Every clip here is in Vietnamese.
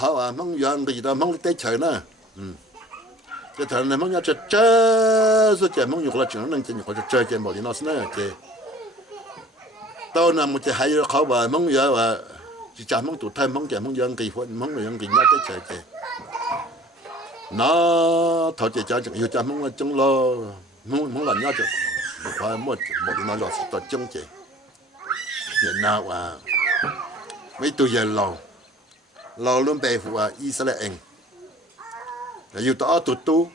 khó à mong giờ người ta mong tết trời nữa cái thời này mong nhớ chơi rồi chơi mong nhục là chuyện năng chơi nhục là chơi chơi bảo đi nó nữa chơi tao nằm một chơi hay khó và mong giờ và chỉ chả mong tụt thêm mong chơi mong giờ kỳ phun mong người dân kỳ nhớ tết trời chơi nó thôi chơi chơi yêu chơi mong là chung lo mong là nhớ chơi phải một đi nó lo tụt chung chơi hiện nào à mấy tuổi giờ lo luôn bề phụ à Israel là yêu tao tụt tu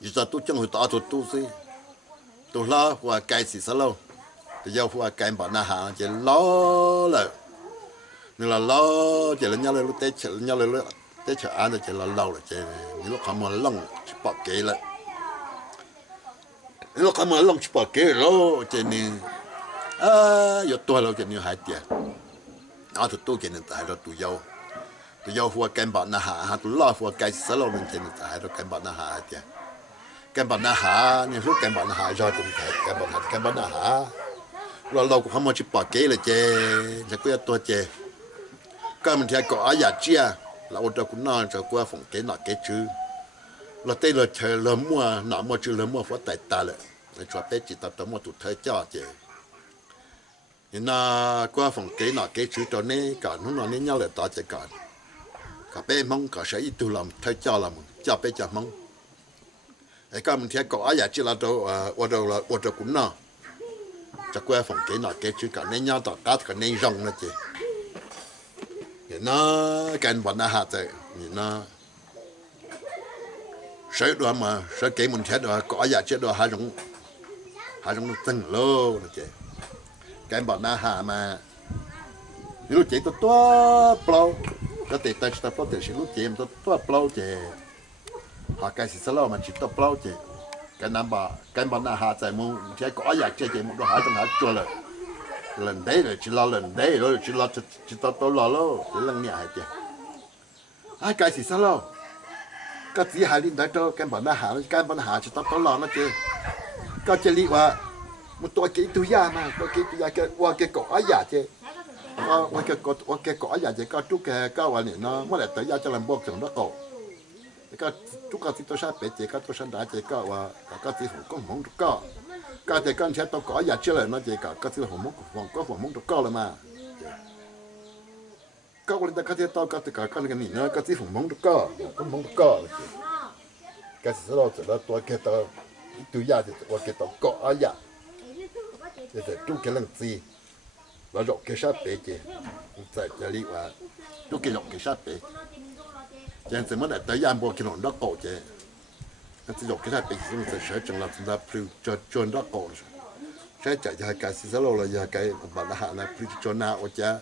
yêu tao tu chẳng yêu tao tụt tu gì tu lo phụ à cái gì sao lâu thì yêu phụ à cái bọn na hàng chỉ lo là nên là lo chỉ là nhau lên tết chỉ nhau lên tết chờ ăn chỉ là lâu rồi chỉ lúc không mà lông chỉ bỏ kế lại lúc không mà lông chỉ bỏ kế rồi chỉ nên yêu tôi lâu chỉ nên hai tiền tụt tu chỉ nên tại đó tụi yêu phụ cái bọn na hà tụi lo phụ cái sao lâu nên chỉ nên tại đó cái bọn na hà tiền cái bọn na hà nhưng lúc cái bọn na hà rồi tụi cái bọn na hà lâu cũng không mà chỉ bỏ kế là chỉ có tôi chỉ cái mình thấy có ai chia là ô tô cũng nói cho qua phòng kế nọ kế chứ là tên là chờ lớn mua nọ mua chứ lớn mua phải tại ta lại để cho bé chỉ tập tấm một tụt thời cho chứ nên là qua phòng kế nọ kế chứ cho nên cả nó nên nhau là tao chỉ cả bé mong cả sẽ ít tu làm thời cho làm cho bé cho mong cái mình thấy có ai chia là đâu ô tô cũng nói cho qua phòng kế nọ kế chứ cả nên nhau tao cả cả nên rong là chứ nó cái bọn nó hạt rồi nó sấy đồ mà sấy cái mình thấy đồ có giá trị đồ hai trong từng lô là chị cái bọn nó hạt mà lúc chị tôi plau cái tiền tay tôi plau tiền lúc chị em tôi plau chị họ cái gì sao mà chỉ tôi plau chị cái bọn nó hạt rồi muốn thấy có giá trị chị một đồ hai trong hai chua rồi lần đấy rồi chỉ lo chỉ tao lo lo chỉ lần nhảy chứ ai cái gì sao lo cái gì hai linh đấy cho cái bọn nó hạ chỉ tao lo nó chứ cái chỉ lýว่าmộtตัวcái túi da màตัวcái túi da cái qua cái cỏ giả chứ qua cái cỏ giả chứ cái chút cáiวันนี้nó mới lại tới da cho làm bốc chừng nó cổ cái chút cái tí tôi sát bể chứ cái tôi sát đá chứ cáiว่าcái tí cũng không có cái thì con sẽ tao có giá trị nó chỉ cả cái thứ hồng mốc được có là mà cái quan trọng cái thứ tao cái cả cái này nó cái thứ hồng mốc được có cái sự đó chỉ là tôi cái tao tôi giá thì tôi cái tao có giá thì chúng cái lần gì là rộng cái sát bể chứ tại cái lýว่าchúng cái rộng cái sát bể chẳng sẽ mới lại tới gian bộ cái nó đó cổ chứ thì dọc cái này bị chúng ta sẽ chẳng là chúng ta phải cho đó cổ sẽ chạy ra cái gì đó là giờ cái bọn nó hạ này phải cho nào ở cha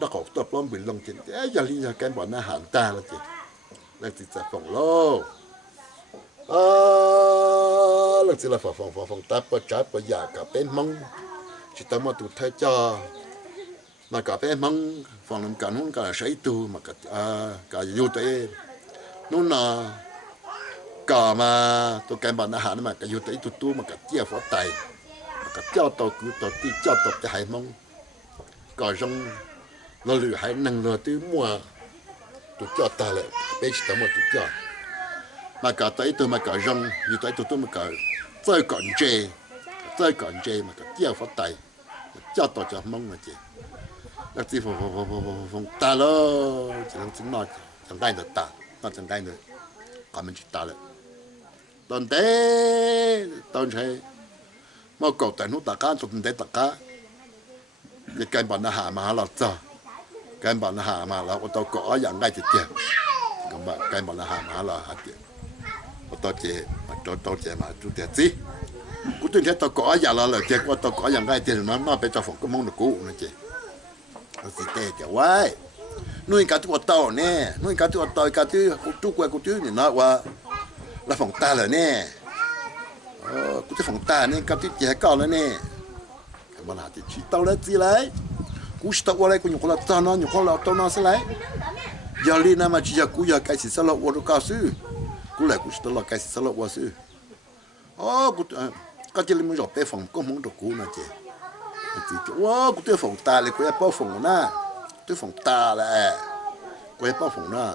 đó cổ tập lắm bị lông trên cái giờ đi ra cái bọn nó hạ ta là gì là chỉ là phòng lô là chỉ là phòng tập và trái và giả cả bên mông chỉ tao mà tụt thay cho mà cả bên mông phòng làm cả nó cả sấy tu mà cả yêu tế nó là cả mà tôi cái bọn nó hạ mà cái yêu tế tu mà cả chia phó tài mà cả cho tao cứ tao đi cho tao cái hải mông cả trong nó lừa hải năng lừa tới mua tôi cho ta lại bây giờ mà tôi cho mà cả tới tôi mà cả trong yêu tế tôi mà cả tới còn chê mà cả chia phó tài cho tao cho mông mà chị đặc biệt phòng ta lo chỉ làm chứng nói chẳng tay được ta nó chẳng tay được còn mình chỉ ta lại tòn té tòn chơi mà cầu tại nút ta cá tụt té ta cá cái bọn nó hạ mà là sao cái bọn nó hạ mà là ô tô có dạng ngay thì tiền còn bạn cái bọn nó hạ mà là hạt tiền ô tô chế mà chú tiền gì cú tôi thấy tao có dạng là tiền ô tô có dạng ngay tiền nó phải cho phòng cái mông được cũ nữa chứ nó chỉ té chả quái nuôi cá tụi tao nè nuôi cá tụi tao cá tụi chú quay chú này nó qua là phòng ta rồi nè cũng cái phòng ta nè cái tí cao nữa nè mà là thì chỉ tao lấy gì lấy cũng tao qua đây cũng nhục là tao nó nhục là tao nó sẽ lấy giờ đi nè mà chỉ giờ cũng giờ cái gì sẽ là qua được cao sư cũng lại cũng tao là cái gì sẽ là qua sư cũng cái chỉ là mình rồi bé phòng cũng không được cũ nữa chứ cũng cái phòng ta lại cũng bao phòng nè cái phòng ta là quay bao phòng na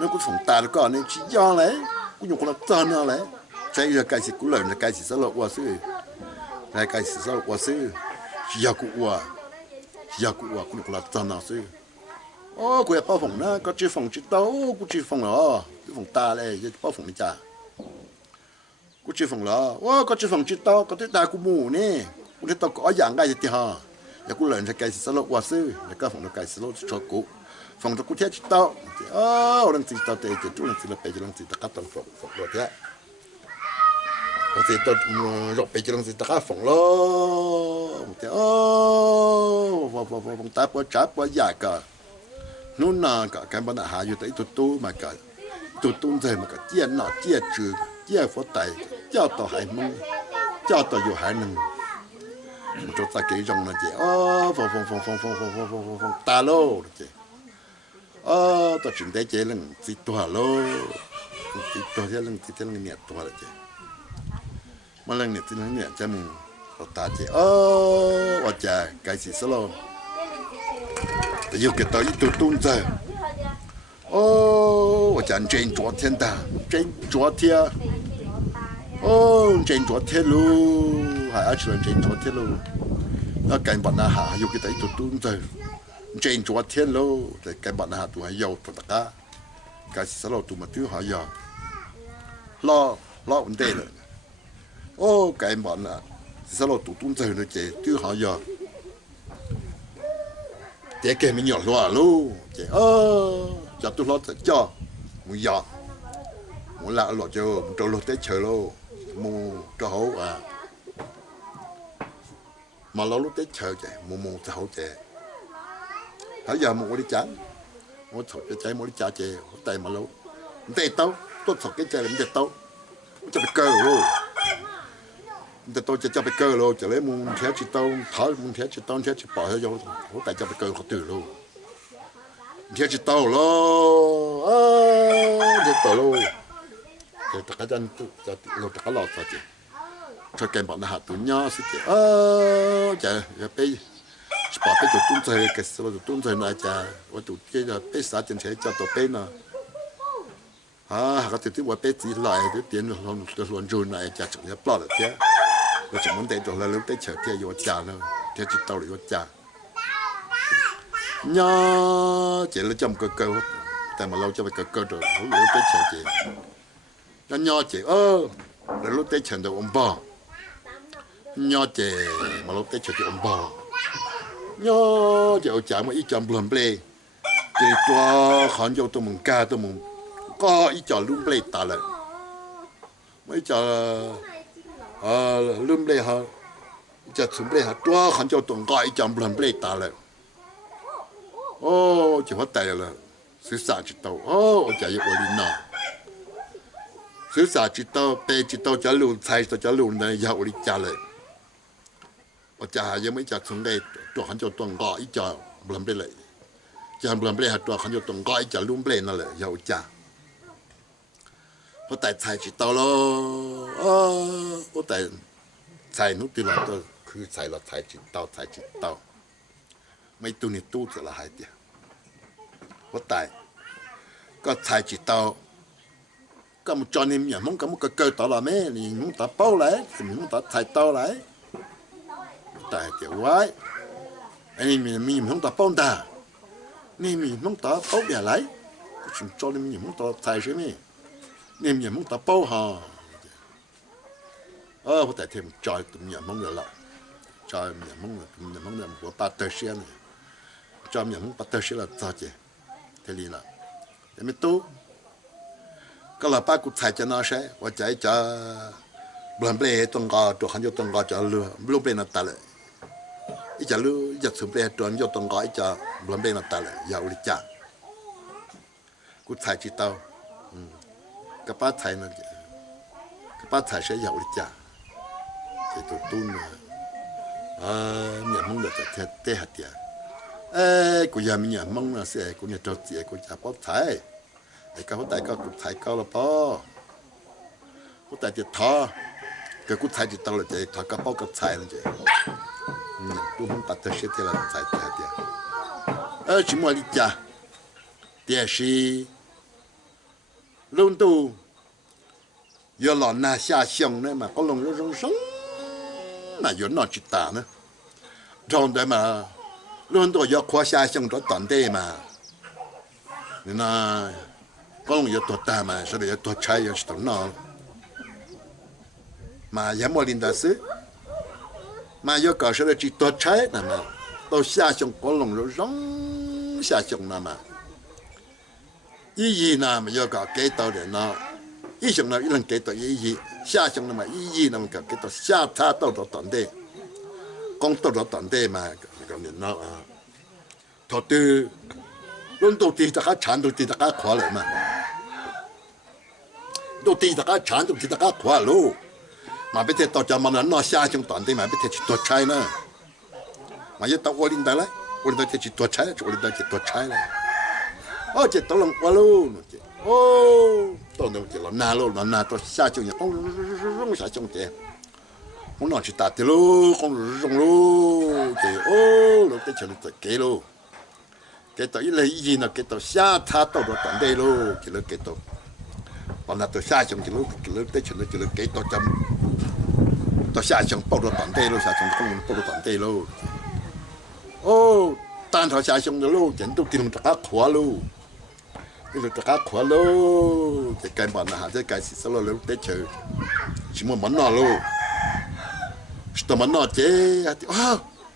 nó cũng phòng ta được còn nên chỉ do lấy cũng dùng con tơ nó lấy chạy giờ cái gì cũng lợi là cái gì sẽ lộ qua xứ này cái gì sẽ lộ qua xứ chỉ do cũng qua cũng dùng con tơ nó xứ ô quay bao phòng na có chỉ phòng chỉ tàu cũng chỉ phòng đó chỉ phòng ta lấy chỉ bao phòng đi chả cũng chỉ phòng đó ô có chỉ phòng chỉ tàu có tới ta cũng mù nè cũng tới tàu có dạng cái gì thì ha giờ cũng lợi là cái gì sẽ lộ qua xứ là cái phòng nó cái sẽ lộ cho cụ phòng tôi cũng thấy tao, lần thứ tao thấy cái chỗ lần thứ là bây giờ lần thứ ta cắt tao phòng rồi thế, lần thứ tao rồi bây giờ lần thứ ta cắt phòng lo, thế phòng ta bớt chát bớt già cả, nôn nà cả cái bọn hàอยู่tới tụt mà cả tụt rồi mà cả chia nọ chia trừ chia phốt tài, cho tao hải mông, cho taoอยู่hải nưng, cho ta kỹ trong là gì, phòng ta lô gì. Tao chuẩn bị chơi lần gì tua lo, gì tua chơi lần gì chơi lần nhẹ tua là chơi, mà lần nhẹ chơi lần nhẹ chơi mình, tao ta chơi, và chơi cái gì số lo, tao yêu cái tao ít tụt rồi, và chơi trên chỗ thiên ta, trên chỗ thiên, trên chỗ thiên luôn, hay ở chỗ chỗ thiên luôn, nó cái bọn nó hạ yêu cái tao ít tụt rồi. trên chỗ thiên lô thì cái bạn hà tụi hay giàu tụi ta cái sao lo tụi mà tụi họ giàu lo vấn đề rồi cái bạn là sao lo tụi chơi nó chơi tụi họ giàu để cái mình nhỏ loa luôn chơi cho tụi nó cho muốn giàu muốn lạ lo cho muốn trâu lo tết chơi luôn muốn cho hậu mà lo lúc tết chơi chơi muốn cho hậu chơi bây giờ một đi chán một thổi cái trái một đi chả chè tay mà lâu tay tao tôi thổi cái trái làm gì tao cho bị cơ luônแต่ตัวจะไปเกอร์โลจะเลยมึงเทียจิตตถอยมึงเทียจิตตเทียจิตปล่อยให้โยหัวแต่จะไปเกอร์เขาตื่นโลเทียจิตตโลเทียตโลแต่ตะกันจะเราตะกันหลอดซะจีช่วยแกบอกนะฮะตัวย่อสิจีจะไปbỏ cái chỗ tung chơi cái số chỗ tung chơi này cha, và chỗ cái là bé xã chân chế cho tổ bé nè, cái thứว่าbé chỉ lại cái tiền luận rồi này cha chụp nhớ bỏ được chứ, và chỉ muốn để chỗ là lúc tới chờ thì vô cha nữa, thì chỉ tao được vô cha, nhớ chỉ là chăm cơ, tại mà lâu cho phải cơ rồi, lúc tới chờ chị, nhớ chị là lúc tới chờ được ông bò, nhớ chị mà lúc tới chờ chị ông bò. nhớ giờ chả mà ít chọn bùn bể thì cho khán giả tụi mình ca tụi mình có ít chọn lúm bể ta lại mấy chọn lúm bể ha chọn lúm bể ha cho khán giả tụi mình có ít chọn bùn bể ta lại chỉ phát tài là sử sản chỉ tàu chả yêu đi nào sử sản chỉ tàu bể chỉ tàu chả lúm thay chả lúm này yêu đi chả lại chảยังไม่จัดสงได้ตัวขันจะตัวก่ออีจ่อบลัมเบลเลยจะบลัมเบลหัดตัวขันจะตัวก่ออีจ่าลุ่มเบลนั่นแหละยาวจ่าเพราะแต่ใส่จิตโตโลเพราะแต่ใส่นุติลาตัวคือใส่เราใส่จิตโตไม่ตู้นี่ตู้จะละหายเดียวเพราะแต่ก็ใส่จิตโตก็มันจอนี่อย่างมึงก็มันก็เกิดต่อละแม่นี่มึงตัดเป้าเลยมึงตัดใส่โตเลยtại kiểu quái anh mình không tập bông ta nên mình không tập bông để lấy chúng cho nên mình không tập thay chứ mi nên mình không tập bông hả có thể thêm trời tụi mình không được lại trời mình không được của Patricia này cho mình không Patricia là sao chứ thế liền là để mình tu cái là ba cụ thay cho nó sẽ và chạy cho bận bề tuần qua tuần hành cho tuần qua cho lừa lúc bên nó ta lại ít chả lừa ít chả sụp bề tuần cho tuần qua ít chả bận bề nó ta lại giàu đi chả cụ thay chỉ tao cái ba thay nó cái ba thay sẽ giàu đi chả thì tụi tôi nhà mong được thế thế hạt tiền cụ nhà mình nhà mong là sẽ cụ nhà trâu chị cụ nhà bóp thay cái hốt tay có cụ thay cao là bó hốt tay thì thò cái cụ thay thì tao là chị thò cái bó cái thay là chị tôi không bắt được sẽ thì là thay thì hạt tiền chỉ mua đi chả 电视龙都要老拿下乡呢嘛，个龙要人生嘛要拿去打呢，装的嘛，龙都要跨下乡到当地嘛，你那个龙要多大嘛，所以要多拆要去到那，嘛也没领导是，嘛要搞出来去多拆那么，到下乡个龙要人下乡那么。意义呢，咪要搞几多人咯？以上呢，一人几多意义，下上呢嘛意义呢嘛搞几多下差到到当地，讲到到当地嘛，咁人咯啊，头对，轮到地大家产到地大家快乐嘛，到地大家产到地大家快乐，嘛别睇到就嘛人咯下上当地嘛别睇去多差呢，嘛要到我领导咧，我领导睇去多差，我领导去多差咧。哦，这都能过喽，哦，都能这了拿喽，拿到下种也公下种的，我拿去打的喽，公种喽，这哦，那这全都给喽，给到一来一呢，给到下他到了当地喽，就了给到，我拿到下种就了这全都就了给到咱到下种报到当地喽，下种公报到当地喽，哦，单头下种的喽，人都给弄大家垮喽。cái tao cá khóa lô cái cây bản là cái cây xí lô lô để chờ chỉ mua món nào lô tao món nào chế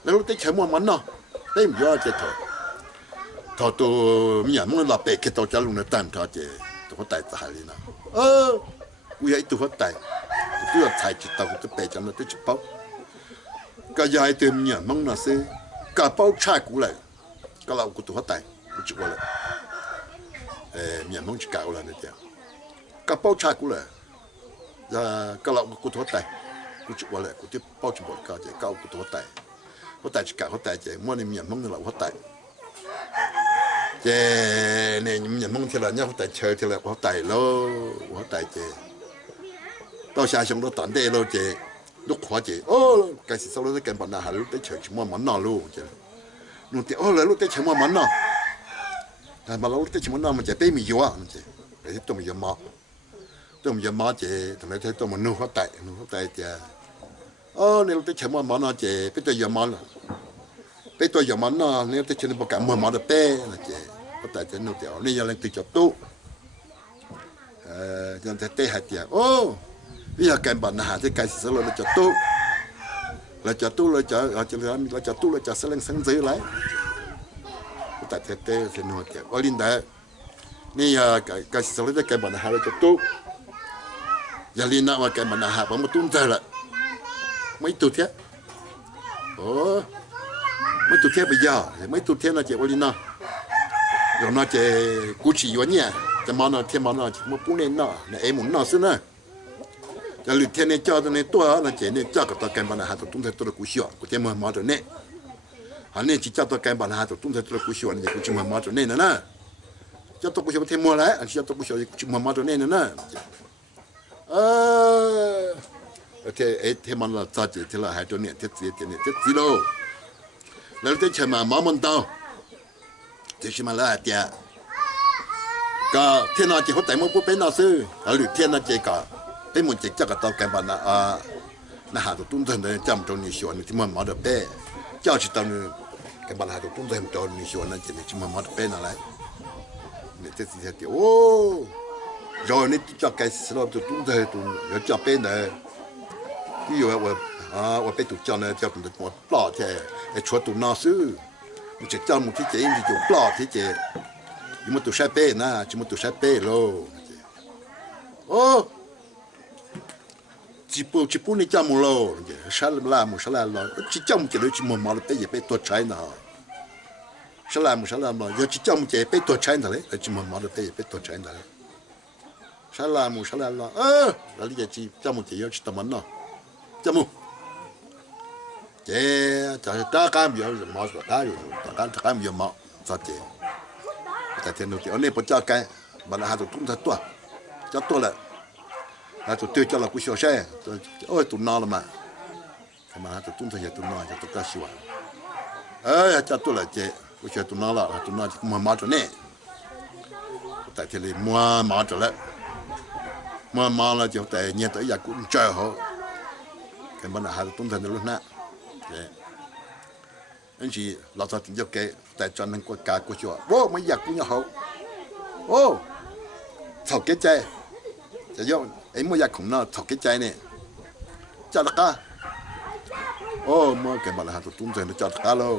lô để chờ mua món nào đấy mình vô chế thôi tôi mình muốn là bể cái tao cho luôn nó tan thôi chế tôi có tài tài đi nào bây giờ tôi có tài tôi là tài chỉ tao tôi bể cho nó tôi chụp bao cái giờ tôi mình mong là sẽ cả bao chai cũ lại cái lão của tôi có tài tôi chụp lại miền mông chỉ cạo là được chưa? Các bao cha cũng là, giờ các lão cũng thoát tay, cũng chịu qua lại cũng tiếp bao chục bột cao chỉ cao cũng thoát tay chỉ cạo thoát tay chỉ mua nên miền mông là thoát tay, chỉ nên miền mông thì là nhá thoát tay chơi thì là thoát tay lo, thoát tay chỉ,到下乡都当地咯只，都看只，开始收到啲根本啊，係都啲長全部揾咯咯只，弄啲嚟都啲全部揾咯。mà lâu tới chỉ muốn làm mà chạy bé mì dừa à, để tôi mì dừa má chạy, thằng này thấy tôi mà nuôi phát tài chạy, nếu tới chỉ muốn má nó chạy, bé tôi dừa má, bé tôi dừa má nó, nếu tới chỉ muốn cả mua má được bé, là chạy, phát tài chạy nuôi tiểu, nên giờ lên từ chợ tu, giờ thấy tê hạt chạy, bây giờ cái bản nào thì cái sẽ là chợ tu, là chợ tu là chợ sẽ lên sáng dưới lại. Tại thế thế thì nó thì ở linh đạiนี่cái sự là cái bản hàng cho tốt giờ linh nào cái bản hàng bằng một tuần trời là mấy tuần thế mấy tuần thế bây giờ mấy tuần thế là chỉ ở linh nào rồi nó chỉ cú chỉ vào nhỉ chỉ mà nó thêm mà nó chỉ một bún nên nó em muốn nó xí nữa giờ lượt thế này cho tôi này tua là chỉ này cho cái bản hàng tuần thế tôi là cú xíu cú thêm mà rồi nè anh này chỉ cho tôi cái bản hàng tuần thế tôi là cú xíu này cú chỉ mà rồi nè nè cho tôi cũng sẽ thêm mua lại, anh cho tôi cũng sẽ chụp mắm cho nên nữa, thế thêm mắm là sao chứ, thế là hai chỗ này, thế gì đâu,แล้วthế chơi mà mắm mắm tao, thế chỉ mà là tiệt, cả thiên nào chỉ có tại một bút bén nào xứ, ở lượt thiên nào chỉ cả, bén một chỉ chắc cả tao cái bản là na hà tụi tung thân đấy chăm trong nhiều chuyện thì mắm được bé, cho chỉ tao cái bản hà tụi tung thân trong nhiều chuyện này chỉ mắm được bé nào lại. Nè thế thì rồi nè cho cái sự lo tụi chúng tôi tụi cho bên này ví dụ tôi bên tụi cho này cho tụi một plot thế cho tụi nó xứ mình chỉ cho một cái gì thì tụi plot thế chứ nhưng mà tụi sai bên na chỉ một tụi sai bên luôn chỉ bù này cho một lô sai làm chỉ cho một cái đấy chỉ một món là bên tôi trái nào sao làm mà giờ chỉ trong chế bé tuổi trẻ thôi đấy chỉ muốn được bé tuổi trẻ thôi sao làm là lý chỉ trong một chế giờ chỉ tầm món nào trong một chế ta cam giờ mà ta cam giờ mà sao chế ta thiên nội anh này bắt cho cái mà là hai tụi tung thật cho tôi là hai tụi tiêu cho là cú sửa xe tụi nó là mà hai tụi tung thật giờ tụi nó cho tụi ta sửa cho tôi là chế tôi chơi tụi nó là tụi nó chỉ mà cho nè tại thì là mua mà trở lại mà là chỗ tại nhà tới giờ cũng chờ họ cái bên là hai tuần thần luôn nè anh chị lão ta tính cho cái tại cho nên qua cả của chỗ vô mấy giờ cũng nhà họ ô thầu cái tráiจะยอมไอ้เมื่ออยากของน่ะถกใจเนี่ยจัดก้าโอ้เมื่อแกมาหาตัวตุ้มใจนะจัดก้าแล้ว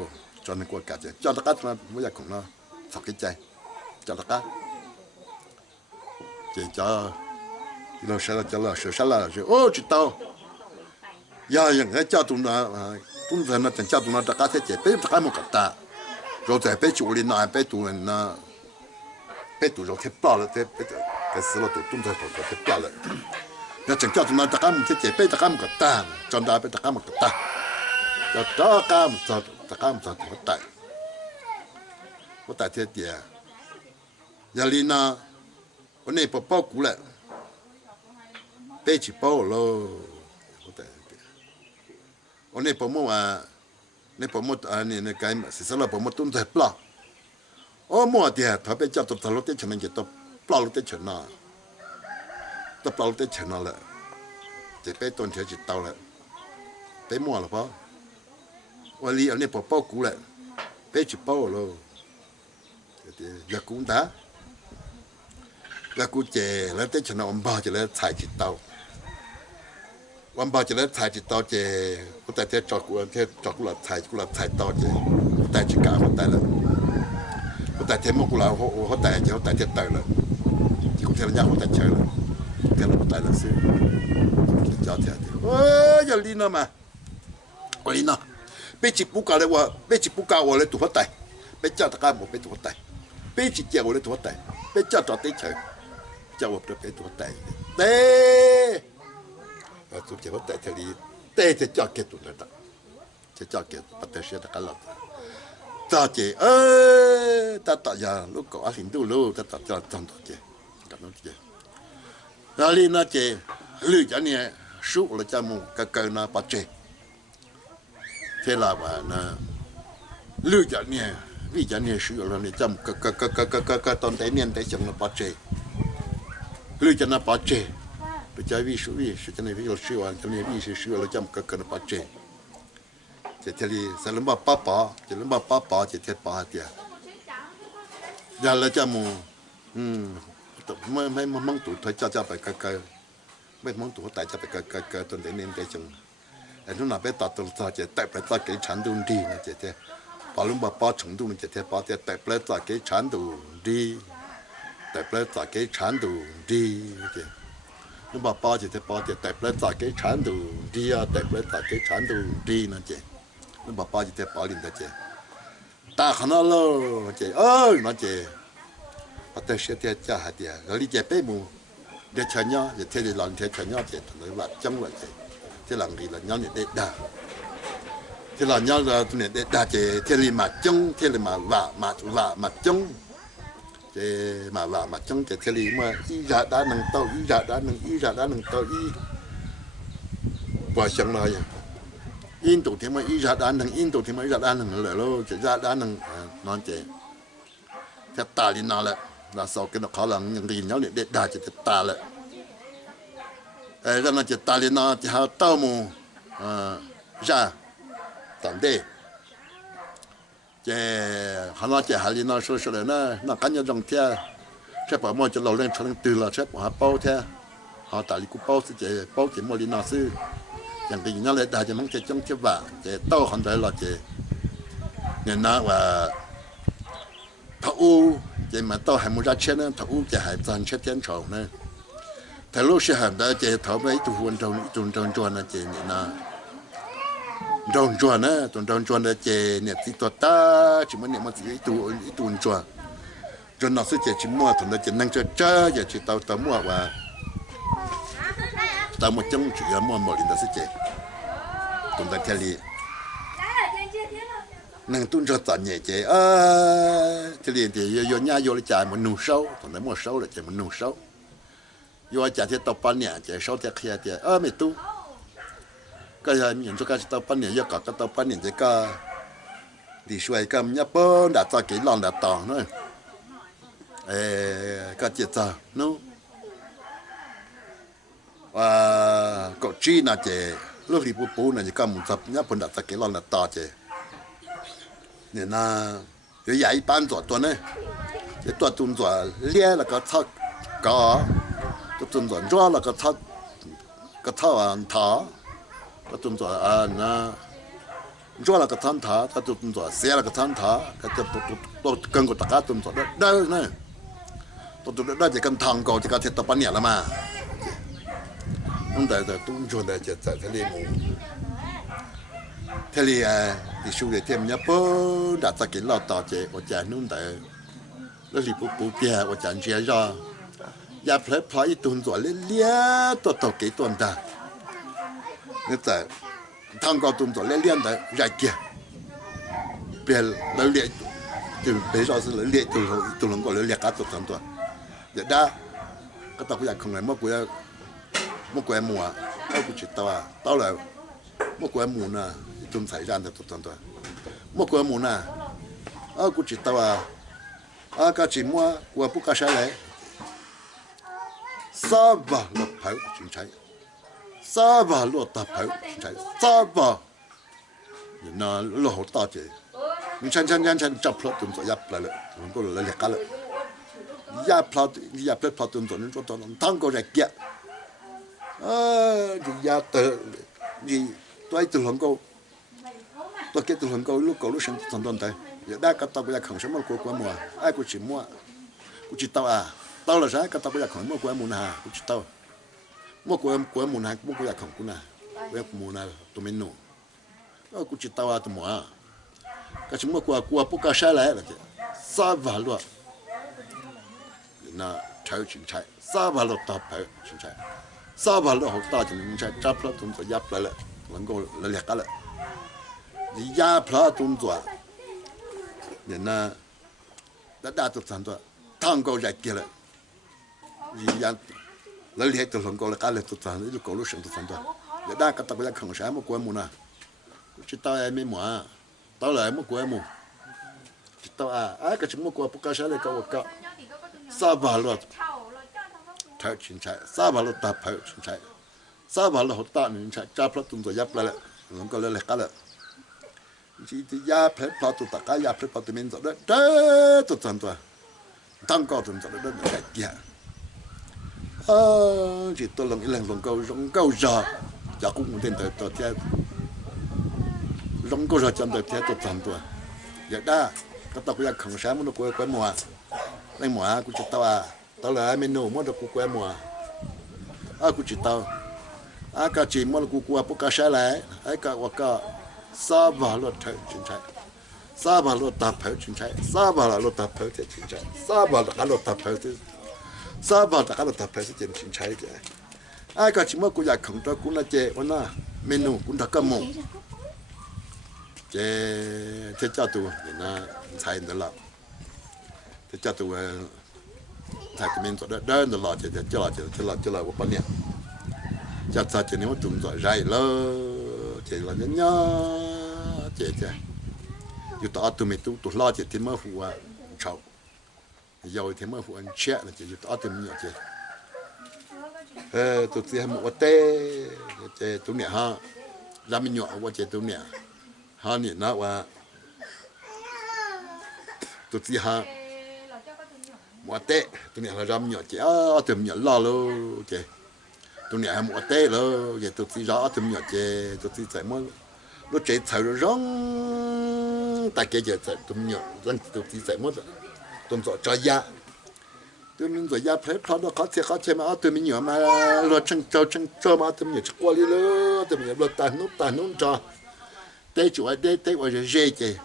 จนกว่ากัดจัดก้านะเมื่ออยากของน่ะถกใจจัดก้าเจ้าเราเสร็จแล้วจะเราเสร็จแล้วจะโอ้จิตโตอย่างไอ้เจ้าตุ้มน่ะตุ้มใจนะแต่เจ้าตุ้มน่ะจัดก้าเสียไปจัดก้าหมดกัดตาเราแต่ไปจุลินน่ะไปตัวน่ะไปตัวเราเทปปลาแล้วเทปcái sự là tụi chúng ta phải tiếp tục lại, nhưng chẳng cho tụi nó tất cả mình sẽ chế bé tất cả mình cả ta, chọn đại bé tất cả mình cả ta, cho tất cả mình cho tất cả mình cho có tại thế gì, giờ Lina, hôm nay bao cũ lại, bé chỉ bao lo, có tại, hôm nay bao mua này cái sự là bao mua tụi ta bao, ô mua thì thằng bé cho tụi ta lúc tết cho nên chỉ tụi bao lúc tết chừng nào, tập bao lúc tết chừng nào lại, chỉ bé tuần theo chỉ tàu lại, bé mua là bao,วันนี้อันนี้bao bao cũ lại, bé chỉ bao rồi, thì giờ cũng đã, giờ cũng chè, lấy tết chừng nào ông bà chỉ lấy xài chỉ tàu, ông bà chỉ lấy xài chỉ tàu chè, có tại thế chọn cũng là xài tàu chè, tại chỉ cả một tại là, có tại thế một cũng là họ tại thế tàu là. Cũng theo nhau tại chơi rồi, theo là tại là xưa, cho theo ôi giờ Lina mà, Lina, bây chỉ bút cao đấy bây chỉ bút cao đấy tụi phát tài, bây giờ tất cả một bây tụi phát tài, bây chỉ chèo đấy tụi phát tài, bây giờ trò tới chơi, chèo một được bây tụi phát tài, tê, tụi chèo phát tài theo đi, tê thì cho cái tụi này đó, cho cái bắt đầu sẽ tất cả lọt, ta chỉ ta tạo ra lúc có anh tu lúc ta tạo cho trong đó chứ. Rồi đi nó chơi lười cho nên suốt là cho một cái nó bắt chơi thế là mà nó lười cho nên vì cho nên suốt là nên trong cái tồn tại niên tại trong nó bắt chơi lười cho nó bắt chơi rồi cho vì suốt cho nên vì suốt cho nên vì suốt là trong cái nó bắt chơi thì thế thì sẽ làm bảo thì thế bảo thì giờ là cho một mấy mong tụi thấy cho phải cái mấy mong tụi tại cho phải cái tuần đến nên cái chừng nó là bé tạt tụi chỉ tại phải tạt cái chán đồ đi mà chỉ thế bảo lúc mà bao chừng đồ chỉ thế bảo thế tại phải tạt cái chán đồ đi tại phải tạt cái chán đồ đi chứ lúc mà bao chỉ thế bảo thế tại phải tạt cái chán đồ đi à tại phải tạt cái chán đồ đi nữa chứ lúc mà bao chỉ thế bảo liền đó chứ ta khả năng lo chứ nó chứ bắt đầu sẽ theo cha hạt địa rồi đi chơi bé mù để chơi nhau để theo đi làm theo chơi nhau thì nó là trong vậy thế làm gì là nhau để đa thế là nhau là để đa thì theo đi mà trong theo đi mà mà trong thì mà trong thì theo đi mà ý ra đã nâng tàu ý ra đã nâng tàu ý và xong rồi in tụ thì mà ý ra đã nâng in tụ thì mà ý ra đã nâng lại luôn chỉ ra đã nâng nói chỉ theo ta đi nào lại là sau cái nó khó là những cái nhau để đa chỉ ta lại, cái nó chỉ ta lên nó chỉ hao tao mù ra tạm đây, chỉ họ nói chỉ hai lên nó số số này nó cá nhân trong theo, sẽ bảo mọi chuyện lâu lên cho nên từ là sẽ bảo họ bao theo, họ tại cũng bao chỉ mọi lên nó xứ, những cái nhau để đa chỉ mang chỉ trong chỉ vả, chỉ tao họ thấy là chỉ nên nó và thấu chỉ mà tao hay muốn ra chơi nữa thấu chỉ hay toàn chơi tiền trâu nữa thấu lúc sẽ hành đó chỉ thấu mấy tụ huân tròn tròn là chỉ là tròn nữa tròn là chỉ nè tí ta chỉ muốn nè mà chỉ tụ tròn nó sẽ chỉ mua thằng nó chỉ năng chơi giờ chỉ tao mua và tao một trong chỉ mua một lần đó sẽ chỉ tụi ta theo đi năng tuân cho tận nhẹ chế thì liền thì vô nhà vô lại chạy một nụ sâu còn đấy một sâu là chạy một nụ sâu vô chạy thì tàu pan nhẹ chạy sâu thì kia thì mày tu cái gì mình cho cái tàu pan nhẹ vô cả cái tàu pan nhẹ thì cái đi xuôi cái mình nhấp đã cho cái lon đã tỏ nữa cái chết ta nó và có chi là chế lúc đi bố là chỉ có một tập nhá phần đặt cái lon là to chế nên là cái giải banตัวnày cái tuần lia là cái thắt có tuần rõ là cái thắt thả cái tuần na rõ là cái thắt thả cái tuần xe là cái thắt thả cái tuần cần có tất cả tuần đó này tuần đó chỉ cần thằng cầu chỉ có thể tập ban nhiêu là mà ông đại tuần cho đại chỉ tại thế này thế này thì số lượng thêm nhá bơ đặt ra cái lò tàu chế của cha nung đạiแล้วรีบปูเปียว่าจันเจียรอยาเพลพลอยตุนตัวเลี้ยตัวตกกี่ตัวตานี่แต่ทางก็ตุนตัวเลี้ยแต่ใหญ่เกียเปลี่ยนแล้วเลี้ยถึงเบสเอาสิเลี้ยตัวหลงก็เลี้ยกัดตัวสองตัวเดี๋ยวได้ก็ต้องกูอยากคงไงเมื่อกูมัวเอากูจิตตัวตัวเลยเมื่อกูมัวน่ะตุนใส่จานตัวสองตัวเมื่อกูมัวน่ะเอากูจิตตัวcái chỉ mua của bút cá sấu này, sa vào lột pháo chuyển chạy, sa vào lột tập pháo chuyển chạy, sa vào, nó lột hột to chứ, mình chân chập lột tuần rồi giáp lại, mình có lấy cá lại, giáp lột tuần rồi nó cho nó thang có rạch kia, giáp từ gì tôi từ hôm câu, tôi kia từ hôm câu lúc sinh tuần tới. giờ đã cắt tao bây giờ không sống một cuộc mùa ai cũng chỉ mua cũng chỉ tao là sao cắt tao bây giờ không mua của mùa nào cũng chỉ tao mua của mùa nào mua của không cũng nào của mùa nào tụi mình nụ cũng chỉ tao tụi mùa cái chúng mua của bút cá sấu lại là sao vào luôn na theo chính trị sao vào luôn tập phải chính trị sao vào luôn học ta thì mình sẽ chấp了动作压来了能够来两个了你压了动作人呢，大都知道，tango在给了，一样，老李都能够了，干了都知道，就搞路上都知道，人家个大家看啥么关门呐，知道还没么，到来么关门，知道个什么关不干啥来搞我搞，沙巴了，太青菜，沙巴了大排青菜，沙巴了好大青菜，加不了动作压不来了，能够来干了。chỉ ya phép phá tụ tất cả ya phép phá tụ mình rồi đó đấy tụ chân thôi tăng cao tụ rồi đó là kia chỉ tôi lần câu giờ giờ cũng muốn đến tới theo rong câu giờ chân tới theo tụ chân thôi giờ đó cái tao cũng không sáng muốn được quay mùa đây mùa cũng chỉ tao là menu muốn được quay mùa cũng chỉ tao cái chỉ muốn được quay bốc cá sấu lại cái sa vào lột thở chính trái, sa vào lột tập thở chính trái, sa vào là lột tập thở thì chính trái, sa vào là lột tập thở thì, sa vào là lột tập thở thì chính trái chứ. Ai cả chỉ mới cũngอยากkhổng cho cũng là chế, ôn na menu cũng đã cầm mồm, chế thế cho tụi nó xài được lắm, thế cho tụi xài cái menu đó đơn được lắm chế cho là một phần nhẹ, cho sao chế nếu mà tụi rồi dày lơ chế là nhá chế dù tao tụi mình tụi lo chế thì mới phụ chậu rồi thì mới phụ ăn chết là chế dù tao tụi mình chế tụi thì một tê chế tụi nhẹ ha ra mình nhỏ qua chế tụi nhẹ ha nhẹ nó qua tụi thì ha một tê tụi nhẹ là ra mình nhỏ chế tụi mình nhỏ lo luôn chế tụi nhẹ một tê rồi vậy tụi thì rõ tụi nhỏ chế tụi thì phải mới lúc chế thầu rồi rong tại cái giờ tụi nhỏ dân tụi thì phải mới tụi rõ cho ya tụi mình rồi ya phải nó có thể mà tụi mình nhỏ mà lo chân cho mà tụi nhỏ qua đi luôn tụi nhỏ lo tàn nút cho tê chủ tê rồi dễ chế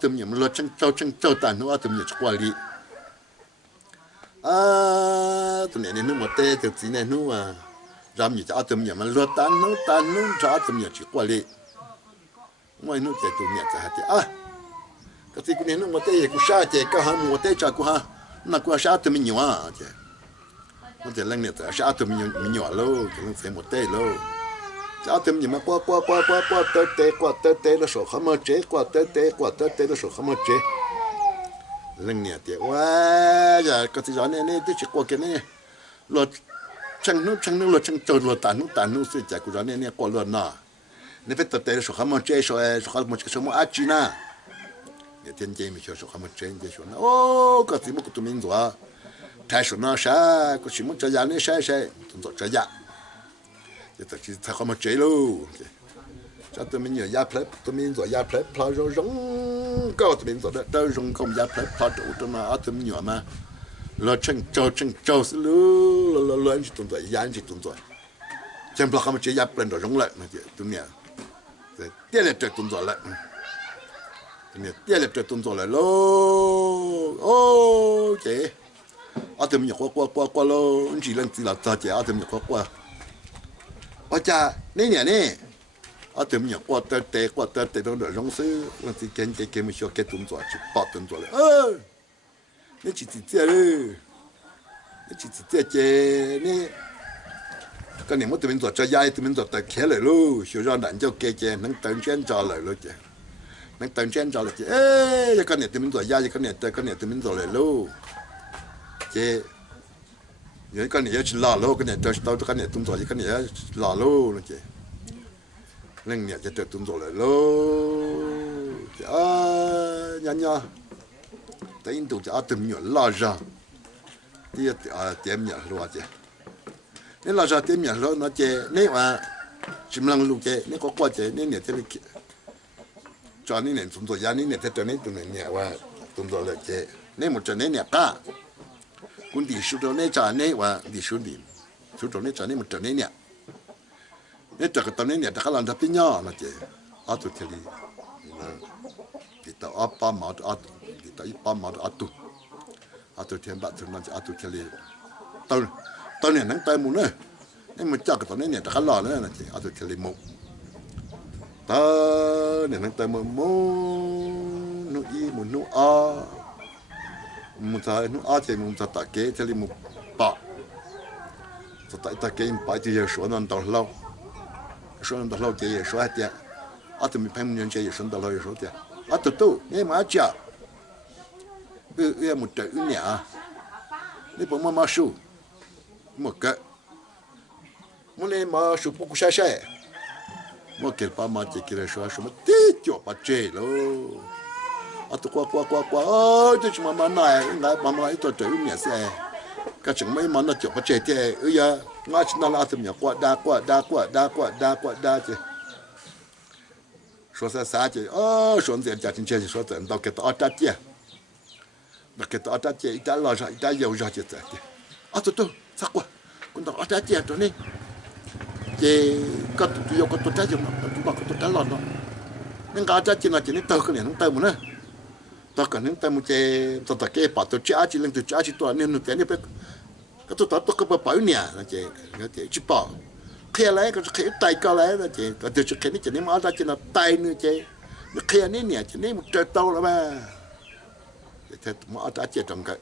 tụi nhỏ lo chân cho tàn nút tụi nhỏ qua đi tụi này nó một tê tụi tí này nó mà làm gì cho tụi nhỏ mà lo tàn nút cho tụi nhỏ chỉ qua đi ngoài nó tụi nhỏ sẽ hạt cái gì cũng này nó một tê cũng sao chứ cái hàng một tê cho cũng ha nó cũng sao tụi mình nhỏ chứ nó chỉ lần này tụi sao tụi mình nhỏ lâu chỉ lần phải một tê lâu sao tụi mình mà qua tê nó sổ không mà chế qua tê nó sổ không mà chế lần nè thì quá giờ có thể nói này tôi chỉ qua cái này luật chẳng nó luật chẳng trâu luật tàn nó sẽ chạy của nó này qua luật nọ nên phải tập thể số không một chơi số không một cái số một ác chi na để thiên chơi mình số không một chơi chơi số nó ô có thể một cái tụi mình rồi thay số nó sao có chỉ một chơi giá này sao tụi chơi giá thì tất nhiên thay không một chơi luôn cho tụi mình nhiều giá plei tụi mình rồi giá plei plei rồi rong có tụi mình rồi đó rong không giá plei plei đủ tụi nó tụi mình nhiều mà lo chân trâu xí lo anh chỉ tuần rồi giá anh chỉ tuần rồi chẳng bao không chỉ giá plei rồi rong lại mà tụi mình tiếc là trời tuần rồi lại tụi mình tiếc là trời tuần rồi lại lo ô chị tụi mình qua lo anh chỉ lần chỉ là ta chị tụi mình qua cha nè tụi mình qua tới đó rồi rong xứ là chỉ cái mình cho cái tuần rồi chỉ bỏ tuần rồi lại你只只嘞，你只只只呢？个年我对面做这伢，对面做得开来喽，学校难就给能等钱找来了的，能等钱找来的，哎，一个年对面做伢，一个年对面做来喽，这，有一个年要去拉喽，个年到个年动作，一个年要拉喽了这，另年就得动作来喽，呀。tại印度就tụm nhỏ lo ra thì tiệm nhỏ luôn chứ nên lo ra tiệm nhỏ luôn nó chứ nếu mà chim lăng luôn chứ nếu có qua chứ nếu nhà thế này cho nên chúng tôi giá nên thế cho nên tụi nhà và tụi tôi là chứ nếu một chỗ nên nhà cả cũng đi số đó nên trả nên và đi số đó nên trả nên một chỗ nên nhà nên trả cái tao nên nhà ta làm tháp nhỏ nó chứ tụi thì thì tao ba mà tại ba mà atu thiên bát thường nói atu keli tao này nắng tay mù nữa nên mình chắc cái tao này ta khá lo nữa là chỉ atu keli mù tao này nắng tay mù nu i mù nu a mù ta nu a thì mù ta kế keli mù ba ta kế ba thì giờ số nó tao lâu thì giờ số hết ya atu mình phải mình chơi giờ số tao lâu giờ số ya atu tu nghe mà chả một trời nhẹ, nếu bọn mà su, một cái, muốn lên mà su bốc xe, một cái ba mà chỉ cái số số mà tít cho bắt chơi lo, tụi qua, tôi chỉ mà này mà tôi trời nhẹ xe, cái chuyện mấy mà nó cho bắt chơi thì, ya, ngay chỉ nó là tụi mình qua chứ, số xa chứ, số tiền trả tiền chơi số tiền đâu cái tao trả tiền. Mà cái tao đã chơi đã lo rồi đã giàu rồi chứ thế, tôi sắc quá, con tao đã chơi rồi này, chơi có tụi có tụi đã dùng nó, tụi đã lo nó, nên cái đã chơi là chỉ nên tao cái này nó tao muốn nè, tao cái này tao muốn chơi tao cái bảo tụi chơi chỉ lên tụi chơi chỉ tụi nên tụi này phải, cái tụi tao cái bảo nhẹ là chơi cái chỉ bảo, khi lại cái khi tay cái lại là chơi, cái tụi cái này chỉ nên mà đã chơi là tay nữa chơi, nó khi này nè chỉ nên một trời tao là ba. Thế mà ở trên trong cái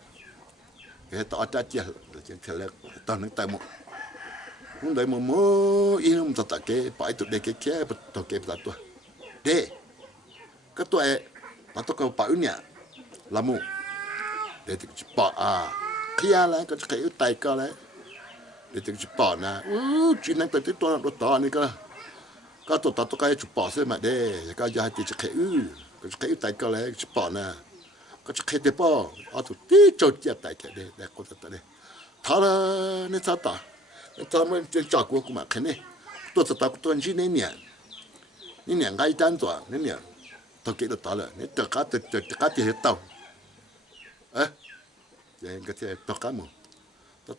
tao ở trên thì là tao能带么，我带么么，因为我们在cái摆到那cái不到cái不到，对，cái tuổi bắt đầu cái摆nhẹ, làm mu, để thì chỉ bỏ khi là cái tay cái này, để thì chỉ bỏ nè, chỉ năng tớiตัวnó này cái tao cái chỉ bỏ xem mà để cái giờ thì chỉ cái tay cái này chỉ bỏ nè.ก็จะเคยเดปอตุที่โจทย์จะแต่แค่เด็กคนแต่เนี่ยถ้าเนี่ยถ้าตาถ้ามันจะจากกูมาแค่นี้ตัวจะตาตัวนี้เนี่ยไงด้านตัวเนี่ยตัวเกิดตัวเลยเนี่ยตัวกัดที่เหตุยังก็ที่ตัวกัดมึงตัว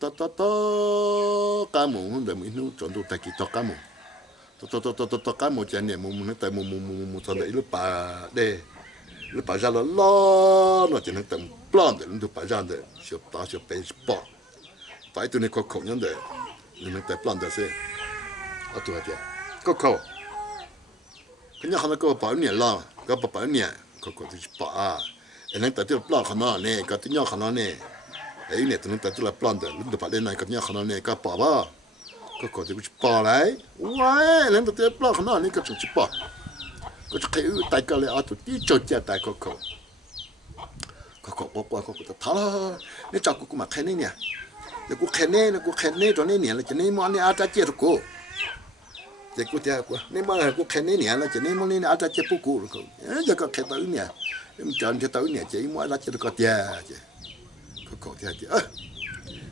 กัดมึงเดี๋ยวมึงนู้จนตัวตะกี้ตัวกัดมึงตัวกัดมึงจะเนี่ยมึงเนี่ยแต่มึงตอนไหนรู้ป่ะเด้lúc bây giờ lo nó chỉ nên tầm plan để lúc bây giờ để chụp ta chụp bên sport phải tụi này có khổng nhân để nên tầm plan để xem ở tụi này có khẩu cái nhà họ nó có bảo nhiêu lo có bảo nhiêu có thì sport nên tụi nó plan họ này có tụi nhau họ này ấy này tụi nó plan để lúc bây giờ này có nhau họ này có bảo ba có thì sport đấy wow nên tụi nó plan họ này có sport có cái tay cái này tụi tí cho chơi tay có có tháo nên cho cô mà khen này nè để cô khen này cho nên nè là cho nên món này ăn ta chết cô để cô theo cô nên món này cô khen này nè là cho nên món này ăn ta chết cô rồi giờ có khen tới nè em chọn cái tới nè chỉ món ra chết có tiền có theo chứ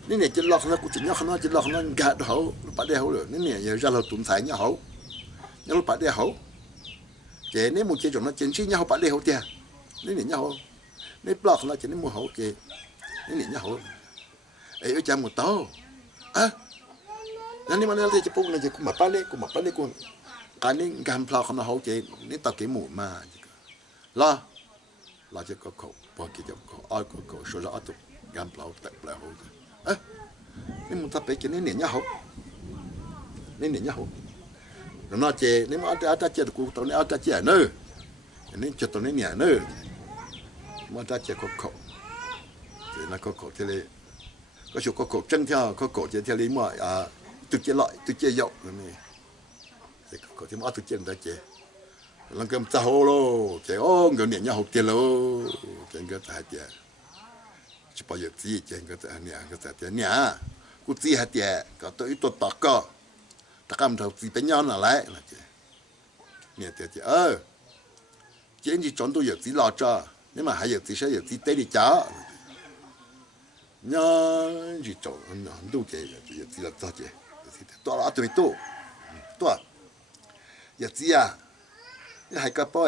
nên nè chỉ lọc nó cũng chỉ nó chỉ lọc nó gạt hậu bắt đeo rồi nên nè giờ ra là tụm thái nhá hậu nhá bắt đeo hậu chế nên một chế cho nó chính xác nhá hậu bắt đeo tiền nên nè nhá hậu nên block nó chỉ nên mua hậu chế nên nè nhá hậu ấy ở trong một tàu nên mà nó thì chỉ bung này chỉ cũng mà bắt đeo cũng cái nên gam block nó hậu chế nên tao cái mũ mà lo chỉ có khẩu bao cái dòng khẩu ai có khẩu số rõ tụ gam block tại block hậu nên một tập bé cái nên nè nhá hậu rồi nó chế nếu mà ăn ta chế được tao nên ăn ta chế nữa nên cho tao nên nhả nữa mà ta chế có khẩu thì nó có khẩu thế này có số có khẩu chân theo có khẩu chế theo lý mà tự chế dậu này thì có khẩu thì mà tự chế người ta chế lần cầm tao lô chế người nè nhá hậu tiền lô chế người ta chế chỉ bao giờ gì chế người ta chế nhảกูจีหัดเจก็ตัวอีตัวตอกก็ตะกำเท่าจีเป็นย้อนอะไรนะเจเนี่ยเจเจนี่จนตัวอย่างจีรอจ้านี่มาหาอย่างจีใช้อย่างจีเตะดิจ้าเนี่ยจีจนดูเจอย่างจีรอจ้าเจตัวละตัวไม่ตัวอย่างจีอ่ะนี่ให้กับพ่อ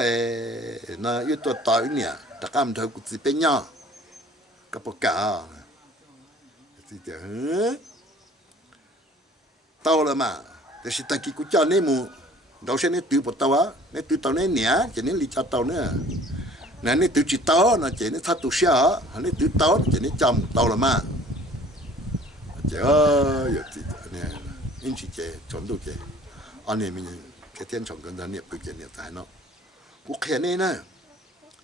นะอีตัวต่อยเนี่ยตะกำเท่ากูจีเป็นย้อนกับปากกาtao là mà để sĩ ta kỹ cũng cho nên mu đâu sẽ nên từ một tao á nên từ tao nên nhẹ chỉ nên lý cho tao nữa nên từ chỉ tao nó chỉ nên thắt tu sửa nên từ tao chỉ nên chồng tao là mà chỉ giờ chỉ nè anh chị chế chọn đồ chế anh em mình cái thiên chọn cái đó niệm cái chế niệm tại nó cũng khen này nè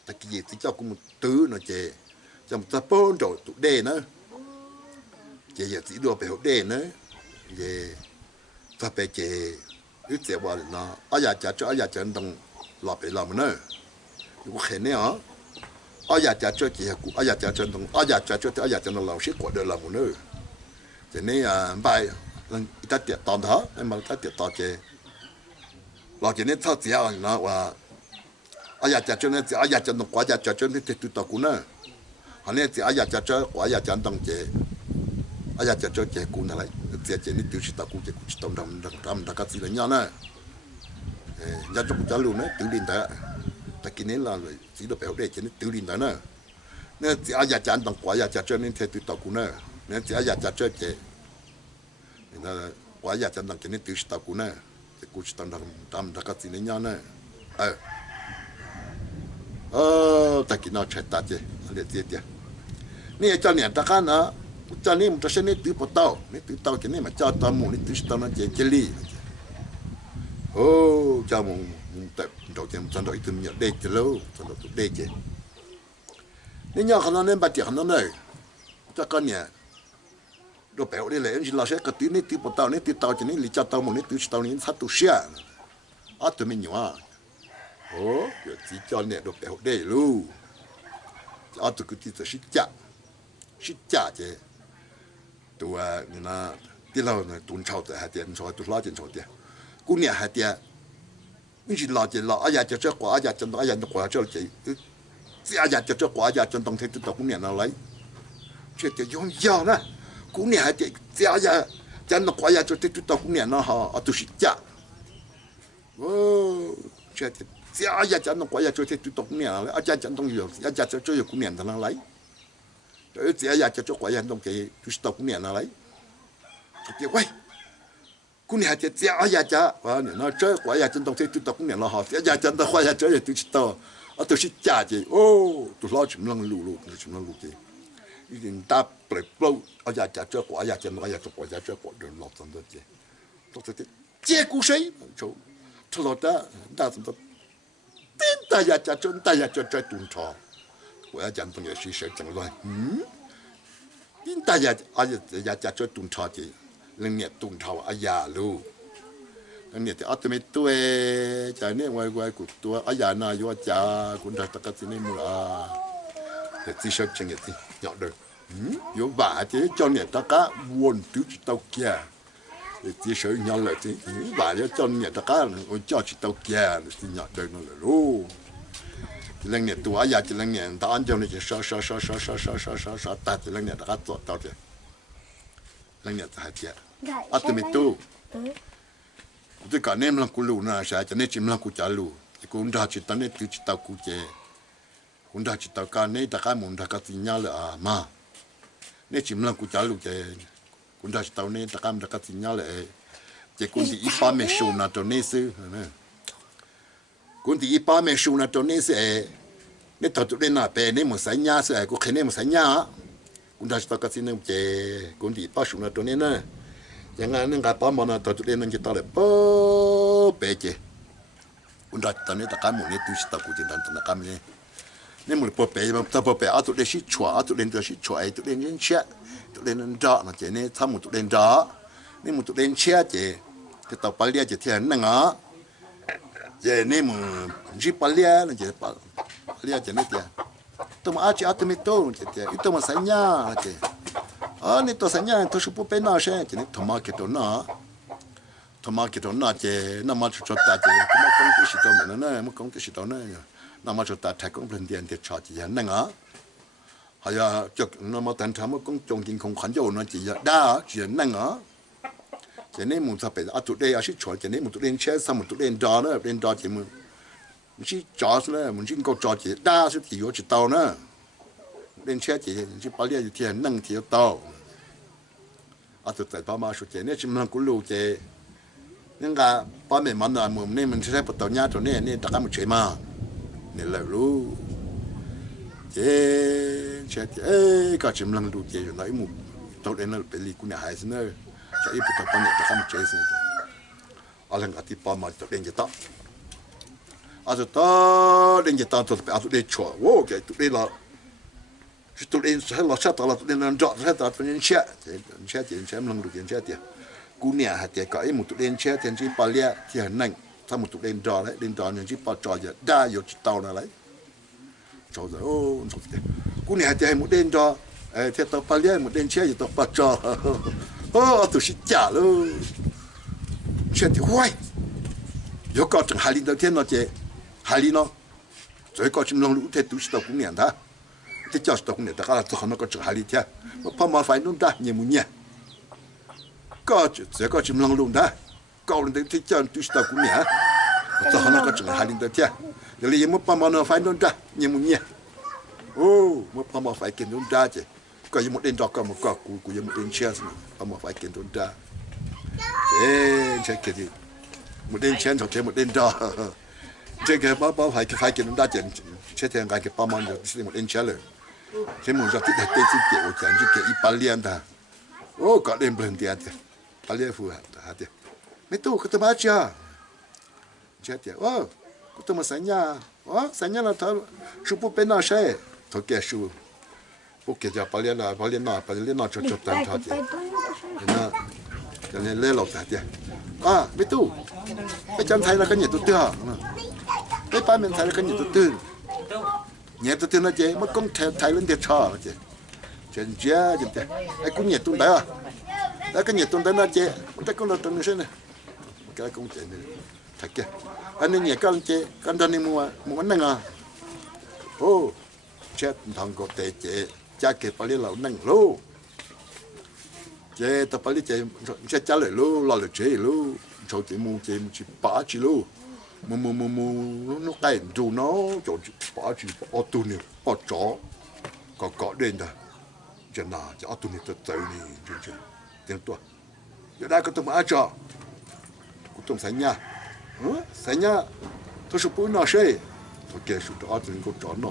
ta cái gì thì cho cũng một tứ nó chế trong ta bốn rồi tụ đề nữa chế giờ chỉ đua về hộp đề nữa về ta phải chế ít chế vào nó ở nhà cho đồng lọp về làm nữa cũng khen này hả ở nhà cho chị cũng ở nhà cho đồng ở nhà cho nó làm shit của đời làm nữa thế nên bài ta tiệt tòn đó em mà ta tiệt tòn chế lo chế nên thao chế nó và ở nhà cho nên ở nhà cho đồng quá nhà cho nên thì tụi tao cũng nữa họ nên ở nhà cho quá nhà cho đồng chế ở nhà cho chế cũng là lại chế nên tiêu tao cũng chế cũng đồng cái gì là nhau nè nhà cho luôn đấy tự điên đấy ta kia nên là chỉ được béo để chế nên tự điên đấy nè nên ở nhà cho đồng quá nhà cho nên thì tụi tao cũng nữa nên ở nhà cho chế nên quá nhà cho đồng chế nên tiêu tao cũng nữa chế cũng đồng cái gì là nhau nè ta kia nó chạy ta chế để chếนี่เจ้าเนี่ยตะกันนะเจ้านี่มันจะใช้นี่ตื้อปะเต้านี่ตื้อเต้าจะนี่มาเจ้าตาหมูนี่ตื้อเต้านั่นเจลี่โอ้เจ้ามึงแต่ดอกเจมันจันดอกอีตัวเนี่ยเด็กจะรู้จันดอกตัวเด็กเจนี่เนี่ยขนาดนั้นบาดเจ็บขนาดนั้นตะกันเนี่ยเราแปลว่าได้เลยเราใช้กระตื้อนี่ตื้อปะเต้านี่ตื้อเต้าจะนี่ลิเจ้าเต้าหมูนี่ตื้อเต้านี่ทัดตุเชียตัวไม่หนัวโอ้เดี๋ยวที่เจ้าเนี่ยเราแปลว่าได้รู้ตัวคือที่จะชิจ่าเจตัวนี่นะที่เราเนี่ยตุนเช่าแต่หาเดียนชอยตัวล้อเจนชอยเดียกูเนี่ยหาเดียไม่ใช่ล้อเจนล้ออยากจะเจ้ากว่าอยากจะต้องอยากจะกว่าเจ้าเจที่อยากจะเจ้ากว่าอยากจะต้องเทตัวกูเนี่ยอะไรเชื่อจะยงยาวนะกูเนี่ยหาเดียที่อยากจะต้องกว่าอยากจะเทตัวกูเนี่ยนะฮะเอาตัวชิจ่าโอ้เชื่อที่อยากจะต้องกว่าอยากจะเทตัวกูเนี่ยอะไรอาจารย์จะต้องอยู่อาจารย์จะเจ้าอยู่กูเนี่ยทำอะไรเสียอยากจะจกว่ายันต้องเกยทุสตกุเนี่ยอะไรเดี๋ยวไว้กุเนี่ยจะเสียอยากจะว่าเนี่ยเราเจอว่าอยากจะต้องเททุสตกุเนี่ยเราหาเสียอยากจะต้องว่าอยากจะทุสตเอาตัวชิจ่าจีโอ้ตัวล้อชิมลังลูชิมลังลูจีอีดินตาเปลือกเปล่าเอาอยากจะเจอว่าอยากจะว่าอยากจะว่าอยากจะว่าเดินหลอกสันตัวจีตัวเจ้ากูใช่โชว์ทะเลาะได้สันตัวติ้นแต่อยากจะจนแต่อยากจะใจตุนทอ我要讲东西是谁讲乱？因大家家做东朝的，人家东朝哎呀路，人家的阿都没对，家呢外古多哎呀那有家，古他这个是你木啊， để chỉ sợ chừng gì nhỏ được yếu vả chứ cho nhà ta cá buồn tứ chỉ tàu kia để chỉ sợ nhỏ lại chứ vả cho nhà ta cá ôi cho chỉ tàu kia thì nhỏ được nó là luôn chỉ là nhà tua ya chỉ là nhà ta ăn cho nó chỉ sa ta chỉ là nhà ta cá tọt tọt chứ là nhà ta hạt à tụi mình tu tôi cả nem là cú na sa cho nên chim là cú chả lù cú đã chỉ tao nên tứ chỉ tàu cú chè cú đã chỉ tàu cá nên ta cá muốn ta cá tin nhau là mà nên chim là cú chả lù chè cú đã chỉ tàu nên ta cá muốn ta cá tin nhau là chè cú thì ít ba mẹ sưu na cho nên sư cú thì ít ba mẹ sưu na cho nên sư nên thằng tụi nó bé nên một sáng nhá sư cú khen nên một sáng nhá cú đã chỉ tàu cá tin nên chè cú thì ít ba sưu na cho nên nè yang anh ngapa ba mana tu tu nên kita le po pece unda tane ta kamu ni tu sta ku tin tan kam ni ni mu po pe ta po pe atu de shi chua atu len de shi chua ai tu len chen chia tu len da na che ne tham mu tu len da ni mu tu len chia che ke ta pa lia che thian na nga che ni mu ji pa lia na che pa lia che ne tia tu ma chi atu mi to che tia itu ma sanya che ni to sanya to shupu pe na she che ni thoma ke to na che na ma chu ta che ma kong ke shi to na ma kong ke shi to na ma chu ta thai kong plen dian de cha chi ya na nga ha ya chok na ma tan tham kong chong kin kong khan jo na chi ya da chi na nga che ni mu sa pe a tu de a shi chua che ni mu tu len che sa mu tu len da na len da chi mu shi cha na mu jin ko cha chi da shi ti yo chi tao na len che chi chi pa lia yu tian nang ti yo tao à tụi tại ba má số tiền này chỉ mang cú lù chế nhưng cả ba mẹ mắm là mồm này mình sẽ bắt đầu nhá chỗ này nên tất cả một chế mà nên là lù chế cả chỉ mang lù chế rồi nói một tao đến là bị lì cú nhà hay xin nữa cho ít bắt đầu ba mẹ tất cả một chế xin à lần cả thì ba má tao đến chế tao à tụi đến chế tao tụi đến chùa wow cái tụi đến là tụi em sẽ lo sát tao là tụi em làm rõ hết tao tụi em chết em làm được em chết tiệt cú nhà hạt tiệt cái một tụi em chết thì chỉ bao lia thì hành nặng sao một tụi em rõ đấy đến rõ nhưng chỉ bao trò giờ đa nhiều tao là lấy trò rồi ô cú nhà hạt tiệt một em rõ thì tao bao lia một em chết thì tao bao trò ô tụi sĩ trả luôn chết thì hoài có có chẳng hai linh đầu tiên nó chết hai linh nó rồi có chim long lũ thì tụi sĩ tao cũng nhận ta thế cho tao cũng nhận ta là tao nó có chừng hai linh thế mà phải mà phải nôn ta nhiều muốn nhỉ có sẽ có chim long lũ ta có lên thế cho tụi sĩ tao cũng nhận tao nó có chừng hai linh thế giờ lấy mà phải mà nó phải nôn ta nhiều muốn nhỉ ô mà phải mà phải kiến nôn ta chứ có một đêm đó có một cọc của một đêm chia phải mà phải kiến nôn ta thế cái gì một đêm chia cho một đêm đó这个包还给人家讲，这天还给帮忙就是我领钱了，这么说这这次给我讲就给100的，哦，搞点不能点的，100付他的，没多，可他妈家，这的哦，可他妈3年，哦3年了他是不被那谁，他给收，不给家8年了，8年拿就单他的，那，这里来老他的，啊，没多，ไปจันไทยแล้วก็เนี่ยตัวเตี้ยไปป้าเมืองไทยแล้วก็เนี่ยตัวตื้นเนี่ยตัวตื้นนะเจ๊มันก้องไทยเล่นเดียชอเจ๊เจ๊เจ๊เจ๊ไอ้กูเนี่ยตุ้นได้อ่ะแล้วก็เนี่ยตุ้นได้นะเจ๊แต่ก็เราตุ้นนี่ใช่ไหมก็คงเจ๊เนี่ยถักเจ๊อันนี้เนี่ยกันเจ๊กันตอนนี้มัวนั่งอ่ะโอ้เจ๊ทางก็เตะเจ๊จ้าเก็บไปเลยเรานั่งรู้เจ๊ต่อไปเจ๊จ้าเลยรู้เราเลยเจ๊รู้cho chị mua chỉ bỏ chị luôn mua nó cái đồ nó cho chị bỏ tu này bỏ chó có đến đó cho nào cho tu này tới này chứ tiếng tua giờ đây có tụi mà cho cũng tụi sánh nhá tôi sẽ bún nó xe tôi kêu số đó tôi có chó nó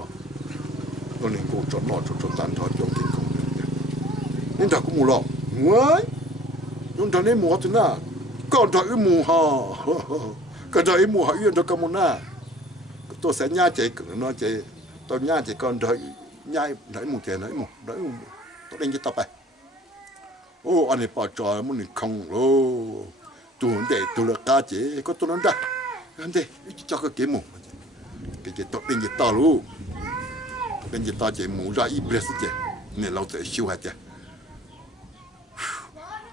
tôi nên có chó nó cho tàn thọ cho kinh không nên ta cũng mua lọ mua nhưng ta nên mua thế nào còn đợi mù ha còn đợi mù ha yên cho cái mù na tôi sẽ nhai chạy nó chạy tôi nhai chạy còn đợi nhai đợi mù tiền đợi mù tôi đánh cái tập này ô anh ấy bảo trò muốn không lô tôi để tôi là cá chế có tôi nói đã anh đây cho cái mù cái tôi đánh cái tao luôn 跟着大姐木ra ít bia姐，你老在修下姐，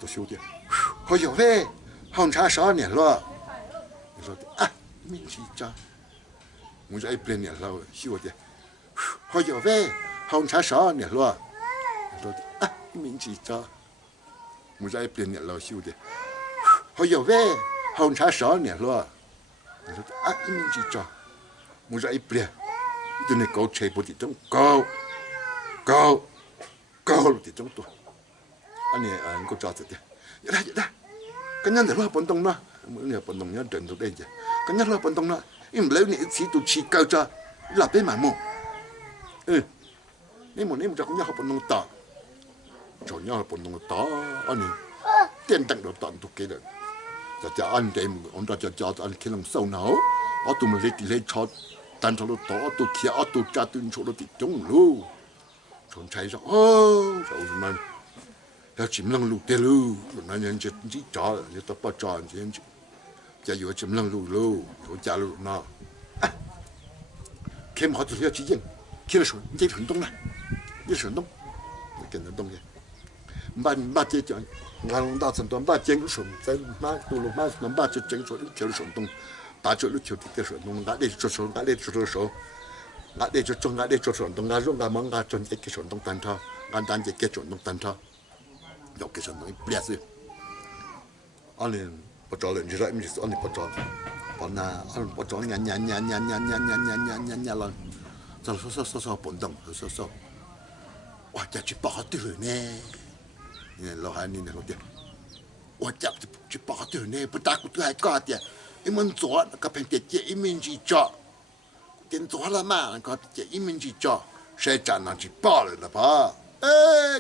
都修姐，好有喂，红茶少年了，你说啊，明是จ้า木ra ít bia年了修姐，好有喂，红茶少年了，你说啊，明是จ้า木ra ít bia年了修姐，好有喂，红茶少年了，你说啊，明是จ้า木ra ít bia từ này câu chơi bút trong câu thì trong tuổi anh này anh có cho thật vậy đó cái nhân thì lo bận tông nó mỗi người bận tông nhá đền thuộc đây chứ cái nhân lo bận tông nó im lấy này chỉ tụi chỉ câu cho là bé mà mua nếu một cho con nhá học bận tông tỏ cho nhá học bận tông tỏ anh này tiền tăng được tận thuộc cái đấy cho anh đây ông cho anh khi làm sâu não ở tụi mình lấy cho tan cho nó tỏ tụi kia tụi cha tụi chỗ nó thì chống luôn còn chạy ra rồi mà là chìm lăng lụt tê lu nó nhân chết chỉ cho như tao bắt cho anh chứ cha vừa chìm lăng lụt lu rồi cha lụt nó khi mà họ tụi chỉ riêng khi là chuẩn chỉ chuẩn đông này như chuẩn đông cái đông vậy ba chế cho ngang đa sản toàn ba chế cũng chuẩn tại má tụi lục má nằm ba chế chế chuẩn kiểu chuẩn đông ba chỗ lúc chiều thì cái chuẩn đông ngã để cho chuẩn ngã để cho số ngã để cho chuẩn ngã để cho chuẩn đông ngã rong ngã mong ngã chuẩn cái chuẩn đông tan thao ngã tan cái chuẩn đông tan thao有cái chuẩn đông bia gì anh em bắt đầu lên rồi mình anh em bắt đầu bọn na anh bắt đầu nhăn lên sao bận đông sao哇只八對呢，老漢呢老啲，我只八對呢，不打過都係假的，你們做那個平地這一面去做，點做了嘛？那個這一面去做，誰賺那只八了吧？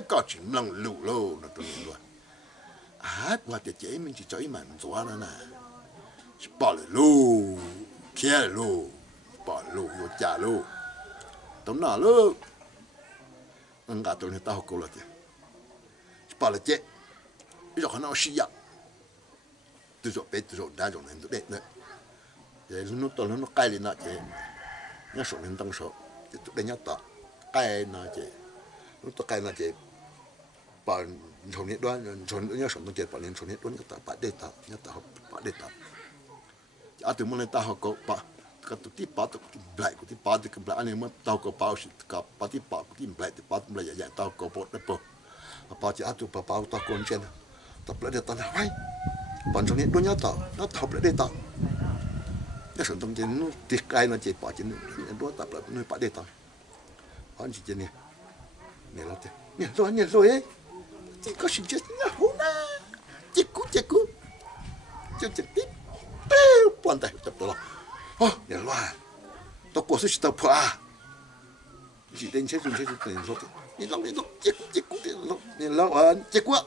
搞起能路咯，那都路啊！我的這一面去做一滿做了呢，是八了路，開路，八路有價路，到哪路？enggak tahu ni tahu kalau dia. Sepala je, itu kan orang siap. Tujuh pet, tujuh dah jom hendak dek. Jadi lu tahu lu kaya nak je, ni sok hendak sok, itu dia nyata kaya nak je. Lu tahu kaya nak je, pan jom ni doan, jom ni sok hendak je, pan jom ni doan nyata pak deta, nyata pak deta. Jadi mulai tahu kau pak. Kata tipa tu black tu tipa tu black ani mah tahu kau pau si kau pati pa tu black tipa tu black ya tahu kau pot apa apa je atu pa pau tahu konsen tak black dia tanah wai panjang ni dunia tahu nak tahu black dia tahu ya sentuh je nu tikai na je pa je nu dua tak black nu pa dia tahu an je ni ni lo te ni lo kau si je ni huna jeku je tip pantai tak tahu你乱，到过去是到破啊！是等车等落的，你老结果的落，你老完结果，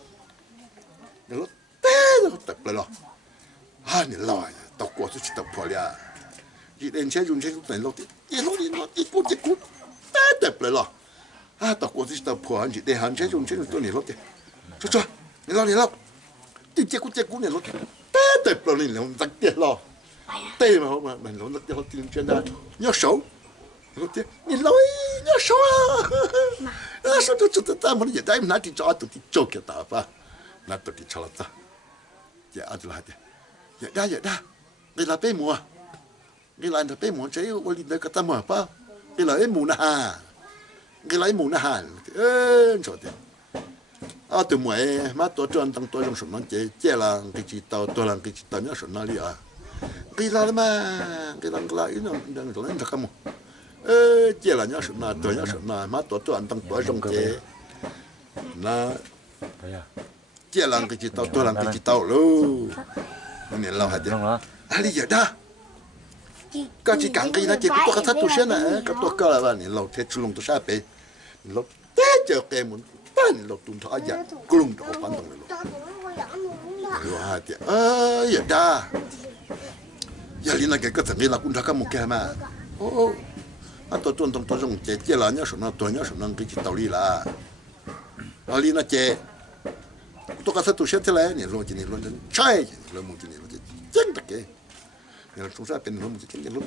你落得不了，啊你老呀，到过去是到破了，你等车等落的，你落结果得不了，啊到过去是到破，你等行车都你落的，说你老，你结果你落的，得不了你老得跌了。tê mà mình nó nó tiền chuyên gia nhớ xấu nó tiền nhìn lối nhớ xấu à sao tôi ta muốn gì đấy mình nói thì cho tôi thì cho cái ta pa nói tôi thì cho là ta dạ anh là thế dạ đa đây là bé mùa đây là bé mùa chơi ở bên đây cái ta mà pa đây là mùa na hà đây là mùa na hà cho thế à từ mùa mà tôi cho anh tăng tôi trong số nó chơi là cái gì tao tôi làm cái gì tao nhớ số nó đi à gila mah, gila ini dan jalan tak kamu. Jalannya sana, tuanya sana, mata tu antang tua jong je. Na, jalan ke kita, tuan ke kita lo. Ini lau hati. Ali ya dah. Kau cikang ke ina je, kau kata tu siapa? Kau tu kau lah ni lau teh culung tu siapa? Lau teh jauh kemun, pan lau tun tu aja, kulung tu pandang lau. Lau hati. Ya dah. Ya lina cái thằng kia là cũng đã có một cái mà, anh tôi trong chế là nhớ số nó tôi nhớ số nó cái tàu đi là, lina chế, tôi có thể tôi sẽ thế này, rồi chỉ này rồi trái, rồi một chỉ này rồi chân tất cái, rồi chúng ta bên rồi một chỉ này rồi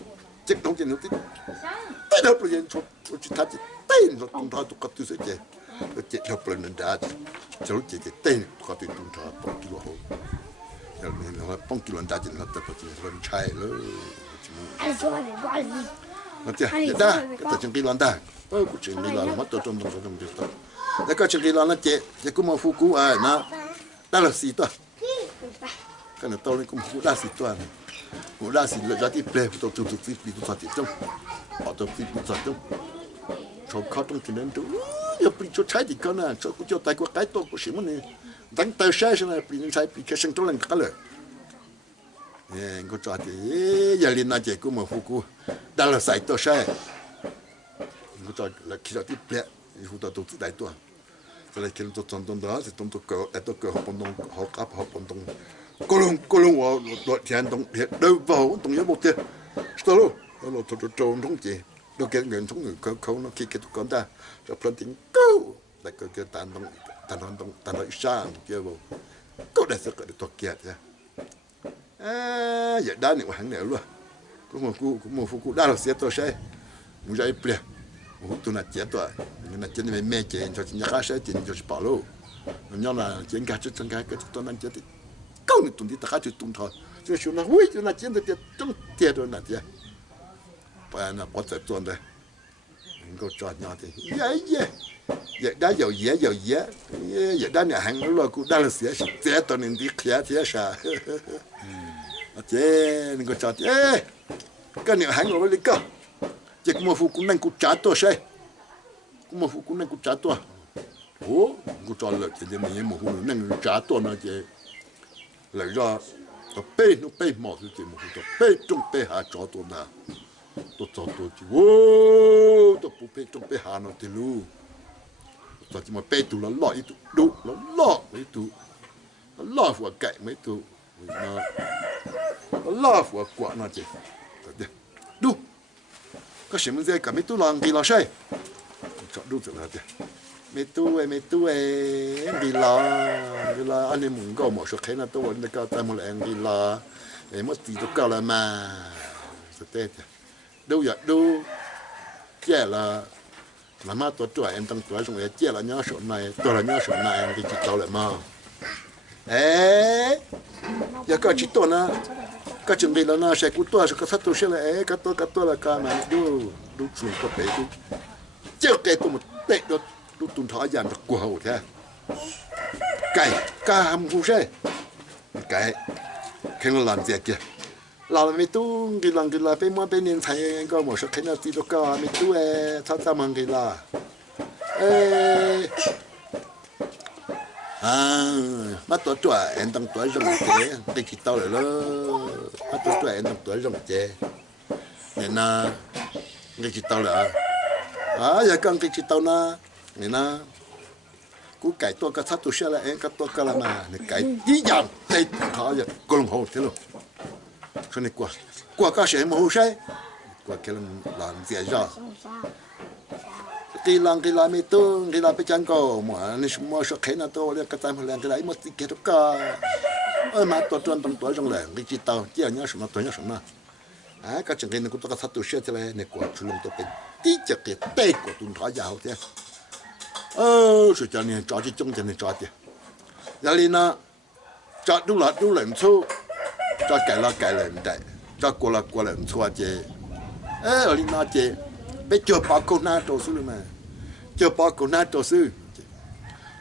chết đông trên nó tay đâu bây giờ cho chỉ thắt tay nó tung thao tụt cắt tụt sẽ chết hợp lên nên đã cho lúc chết tay cắt tụt tung thao bông kilo hồ nó bông kilo đã chết nó tập chết nó chạy rồi nó chết đã cái chuyện kia làm đã cái chuyện kia làm mất tôi trong đóแล้วก็chuyện kia làm nó chếtจะcũng mà phụ cú à nó đã là gìตัวcái nó tao lên cũng phụ đã gìตัวphụ đã gì là giá trị plei phụ tao tụt bị tụt chết trong họ tụt bị tụt trong choเขาต้องกินนั่นดูอย่าปลีชดใช้ที่เขาน่ะชดกูจะตายกว่าไก่ตัวกูสิมันนี่ตั้งแต่ใช้ใช่ไหมปลีนึงใช้ปลีแค่สิ่งตัวเล็กก็เลยเนี่ยกูจะที่อย่าเรียนน่าเจ๊กูมาฟูกูได้ละใส่ตัวใช้กูจะละคิดว่าที่เปลี่ยนฟูตัวตัวได้ตัวก็เลยคิดตัวตอนตอนนั้นสิตอนตัวเกิดไอ้ตัวเกิดเขาปนตรงเขากับเขาปนตรงก็ลงว่าตัวเทียนตรงเห็ดเดินเบาตรงนี้หมดเลยสตอร์แล้วเราตัวโจมท้องจีเราเก็บเงินทั้งหนึ่งเขาเราคิดทุกคนได้จะพลันทิ้งกู้แต่ก็เกิดตันตรงอีช่างเกี่ยวก็ได้สักตัวเกียร์ใช่อย่าได้หนึ่งวันเหนียวเลยกูมาฟูกูได้เราเสียตัวใช่มึงจะเปลี่ยนมึงตัวน่ะเจ็บตัวน่ะเจ็บนี่ไม่เจ็บจะกินยาฆ่าใช่กินจะป่าลูมันย้อนน่ะเจ็บกันจุดจังกันก็ตัวนั้นเจ็บก้าวนี่ตุ่นที่ตะขาจุดตุ่นทอจะชวนน่ะหุ้ยตัวน่ะเจ็บตัวต้องเจ็บตัวน่ะเจ็บไปน่ะปวดใจตัวเลยมันก็จอดยอดที่เย่ได้有嘢也ได้เนี่ยหังรู้กูได้ละเสียเสียตัวนึงที่เขียเสียชาเจ้นี่ก็จอดก็เนี่ยหังเราไปเลยก็เจ้ากูมาฟูกูนั่งกูจ่าตัวใช่กูมาฟูกูนั่งกูจ่าตัวโอ้กูจอดเลยเจ้าเนี่ยมาฟูนั่งจ่าตัวนะเจ้เลยก็ตัวเป้นู่นเป้หมอคือเจ้ามาฟูตัวเป้จงเป้หาจอตัวน่ะตัวจอตัวจีโว้ตัวปูเป้จงเป้หาหน่อยติลูตัวที่มาเป้ตัวละล้ออีตัวดูละล้อไม่ตัวละล้อหัวไก่ไม่ตัวนะละล้อหัวกวาดนะเจ้ตัวเดียวดูก็เสียมันเจ๊กับไม่ตัวลองกี่ลอใช่จอดดูเสร็จแล้วเจ้ไม่ตัวกี่ลออันนี้มึงก็หมดสักแค่นั้นตัวนี้ก็แต่หมดแรงกี่ลอไอ้หมดตีตัวก็ละมาสเตจดูอยากดูแก่ละmà má tôi tuổi em tăng tuổi xong rồi chia là nhớ số này tôi là nhớ số này em thì chỉ tao lại mà giờ có chỉ tôi na có chuẩn bị là na sẽ cút tôi sẽ có thắt tôi sẽ là cái tôi là cái màดูchuẩn có béดูchưa cái tôi một tệ đó tuần thọ dàn được của hậu thế cái hầm hú xe cái nó làm gì kìaเราไม่ตู้กีฬาเป็นมันเป็นยังไงก็หมดสักแค่นาทีแล้วก็ไม่ตู้ถ้าจะมันกีฬามาตัวเอ็นตั้งตัวรงเจได้คิดต่อเลยมาตัวเอ็นตั้งตัวรงเจเนี่ยนะได้คิดต่อเลยอย่ากังคิดต่อนะเนี่ยนะกูไก่ตัวก็ทัดตัวเชื่อแล้วเอ็นก็ตัวก็ละมาเนี่ยไก่ยี่ยามในเขาจะกลงหัวเท่าcho nên qua các sẽ mẫu sai qua cái làm việc ra cái làm mấy tôi cái làm bây giờ có mà nên mua số khế nào tôi cái time làm cái đấy mất cái đó cả mà tôi trong trong làng cái chỉ tao chỉ nhớ số nào tôi nhớ số nào cái chuyện này cũng tôi có thắt tôi sẽ thế này này qua chú lông tôi bên tí chợ cái tết của tuần thọ giàu thế sự cho nên cho chỉ trong cho nên cho chứ giờ đi na cho đúng là số cho cái là đại cho qua là xua chế ở đi nói chế bây giờ bảo cô na tổ sư mà giờ bảo cô na tổ sư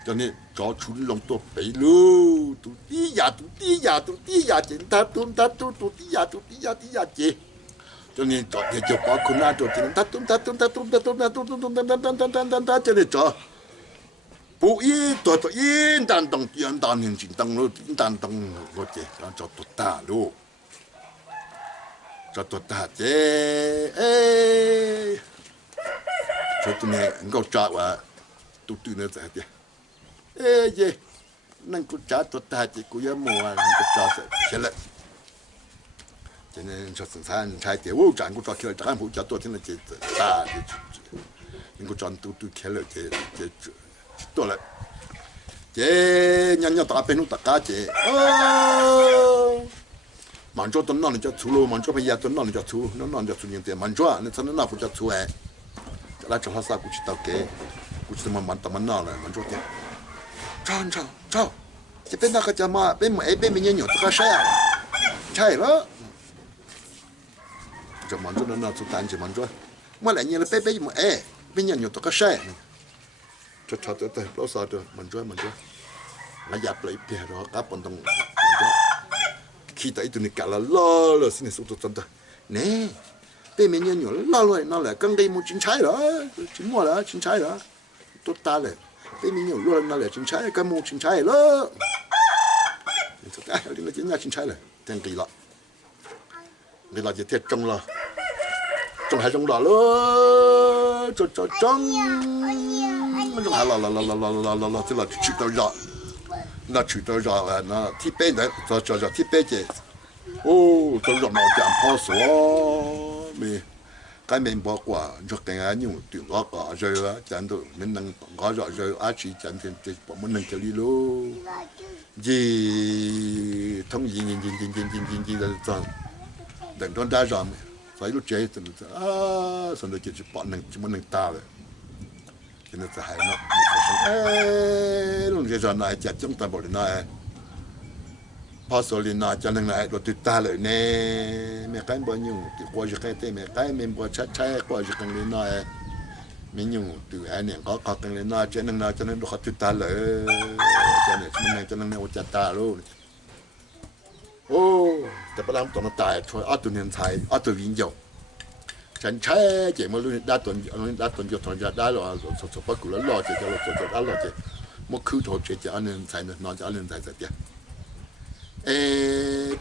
cho nên cho chú lòng tôi bị lu tụi tí già chế ta tụi tí già chế cho nên cho giờ bảo cô na tổ chế ta cho nên cho不一多一单当一单年前当了一单当我这让做多大路，做多大这所以呢，我抓话都呢在的，耶，能够抓多大这个也没啊，能够抓起来。今年说生产才的，我讲我抓起来，咱不抓多天了这大的，能够抓都起来这。ตัวละเจยังต่อเป็นอุตกาเจ mình cho tuần nào thì cho chú luôn mình cho bây giờ tuần nào thì cho chú nó nào cho chú những tiền mình cho nên tuần nào cũng cho chú ấy là cho họ sao cũng chỉ tao kể cũng chỉ mà tao nào này mình cho tiền chào chỉ bên đó cái chả mà bên mình nhiều tao sai à sai đó cho mình cho nó nào chú tan chỉ mình cho mà lại như là bên mà bên nhiều tao sai cho tới lâu sau rồi mình cho mà nhập lại bia đó các bọn đồng khi tới tụi này cả là lo xin số tụi tao nè bên mình nhiều lo rồi nó là căng đây một chính trái đó chính mua đó chính trái đó tốt taเลยbên mình nhiều lo nó là chính trái cái một chính trái đó cái là chính nhà chính trái rồi tiền kỳ lọ bây giờ chỉ thiệt trong hai trong đó luôn trong trong hai là tức là chịu tới rõ nó chịu tới rõ là nó thiết bên đấy cho thiết bên chứ ô tôi rõ nó giảm khó số mình cái mình bỏ qua cho cái anh nhiều tiền đó cả rồi á chẳng được mình nâng có rồi á chỉ chẳng tiền bọn mình nâng cái đi luôn gì thông gì là sao đừng đoán đa rồi phải lúc chơi thì xong rồi chỉ bọn mình ta rồi cho nên hay nó lúc chơi này chả chúng ta bảo nàyพอสลินาจะนั่งไหนรถติดตาเลยเนี่ยไม่ใครบ่ยุ่งติดกว่าจะใครเต้ไม่ใครไม่บ่ชัดใช้กว่าจะกันเลยน้อยไม่ยุ่งตัวไอ้เนี่ยก็กันเลยน้อยจะนั่งจะนั่งรถติดตาเลยจะเนี่ยจะนั่งเนี่ยว่าจะตาลูกโอ้แต่พอเราตอนตายช่วยอัตุเนียนไทยอัตุวิญญาณฉันใช้เจ้ามาลูกได้ตนจะถอนจะได้หรอสดๆปักกุแล้วรอจะได้หรอจะมันคือโทษจะอันเนียนไทยนอนจะอันเนียนไทยเสร็จ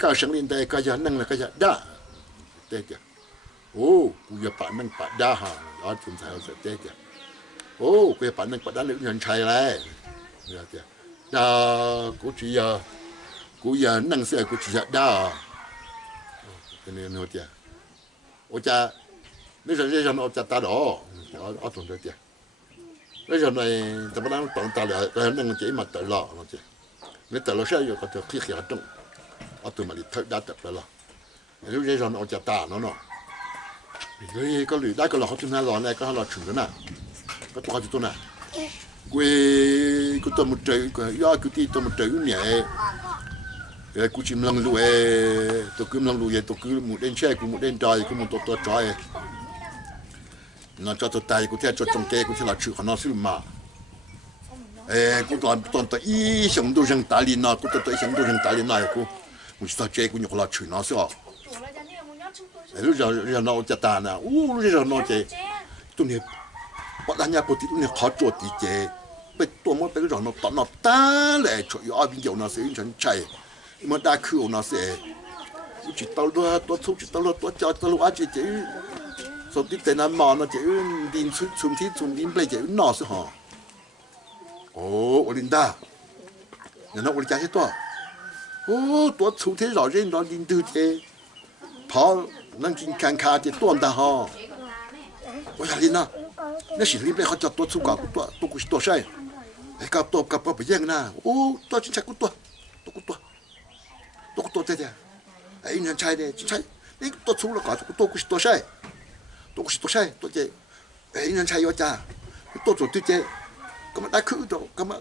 ก็สังเกตได้ก็จะนั่งแล้วก็จะด่าเด็กโอ้กูจะปะนั่งปะด่าฮะร้อนสงสัยเอาเสร็จเด็กโอ้กูจะปะนั่งปะด่าเรื่องเงินใช้เลยเนี่ยเด็กด่ากูจะนั่งเสียกูจะด่าเป็นเรื่องเด็กโอ้จะนี่ฉันเอาจะตาดอเอาตรงเด็กนี่ฉันในแต่พอนั่งตรงตาเลยแล้วนั่งเจ๊มาตลอดนะเจ๊นี่แต่เราใช้อยู่ก็จะคลิกอย่างตรงเอาตัวมาดิทักได้แต่ไปละแล้วเรื่องเราจะตาเนาะเลยก็หรือได้ก็เราเขาจุดนั้นร้อนเลยก็เราฉุนกันน่ะก็ตัวเขาจุดตัวน่ะกูตัวมุดเจอกูย่อกูตีตัวมุดเจอเนี่ยกูชิมลังลูตัวกูลังลูตัวกูมุดเด่นแช่กูมุดเด่นใจกูมุดตัวใจน่าจะตัวตายกูแค่จดจงเกกูที่เราฉุนเขาน่าซื้อมากูตอนอี想都想打理那，กูตอน想都想打理那กู我知道这กู有了去那是哦。รู้จักเราจะตานะรู้จักเราจะตัวนี้ปัจจัยปกติตัวนี้เขาจดดีเจเป็นตัวมันเป็นเรื่องเราตอนเราตาเลยช่วยอาบินเกี่ยวนะเสียฉันใช่มันได้คือนะเสียจิตตัวทุกจิตตัวจอตัวอาจิตสติแต่นั้นมานะจะดินชุมที่ดินไปจะนอสิฮะโอ้我领导然后我的家是多哦多出天老人老领导的跑能进看看的多的哈我呀领导那心里边好叫多出高多故事多晒哎搞多搞不一样呢哦多进菜多的哎人菜的菜你多出了搞多故事多晒多的哎人菜要加多做对的ก็มันได้คือตัวก็มัน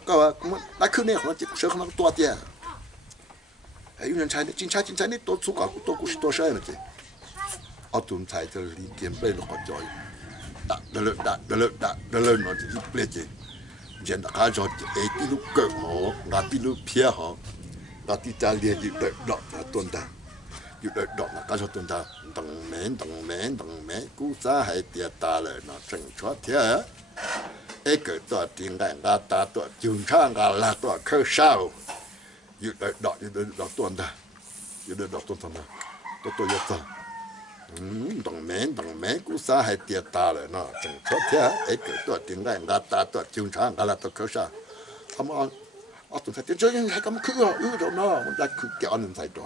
ได้คือเนี่ยของเราจิตเชื่อของเราตัวเดียวไอ้ยูนันชายเนี่ยจินชายนี่ตัวสุกตัวกุศตัวใช่ไหมจีเอาตุนชายจะลีเกียนไปหลอกจอยเดลเนาะจีเปลี่ยนจีเจนตะข้าจอดไอ้ที่ลูกเกิดหองาที่ลูกเพี้ยหองาที่จะเรียนอยู่เด็กดอกต้นตาอยู่เด็กดอกนะก็ชอบต้นตาตังแม่กูซาให้เตียตาเลยเนาะจังชวดเทียcáiตัวtiếng đại ngà taตัวtrường trang ngà làตัวkhơi saoอยู่ดอกตัวนั้นอยู่ดอกตัวนั้นตัวยัดต่างแม่กูสาให้เตียตาเลยเนาะจังชอบเท่าcáiตัวtiếng đại ngà taตัวtrường trang ngà làตัวkhơi saoทำเอาตัวใส่เจ้ายังให้กำคือเดี๋ยวเนาะมันได้คือแกอันนึงใส่ตัว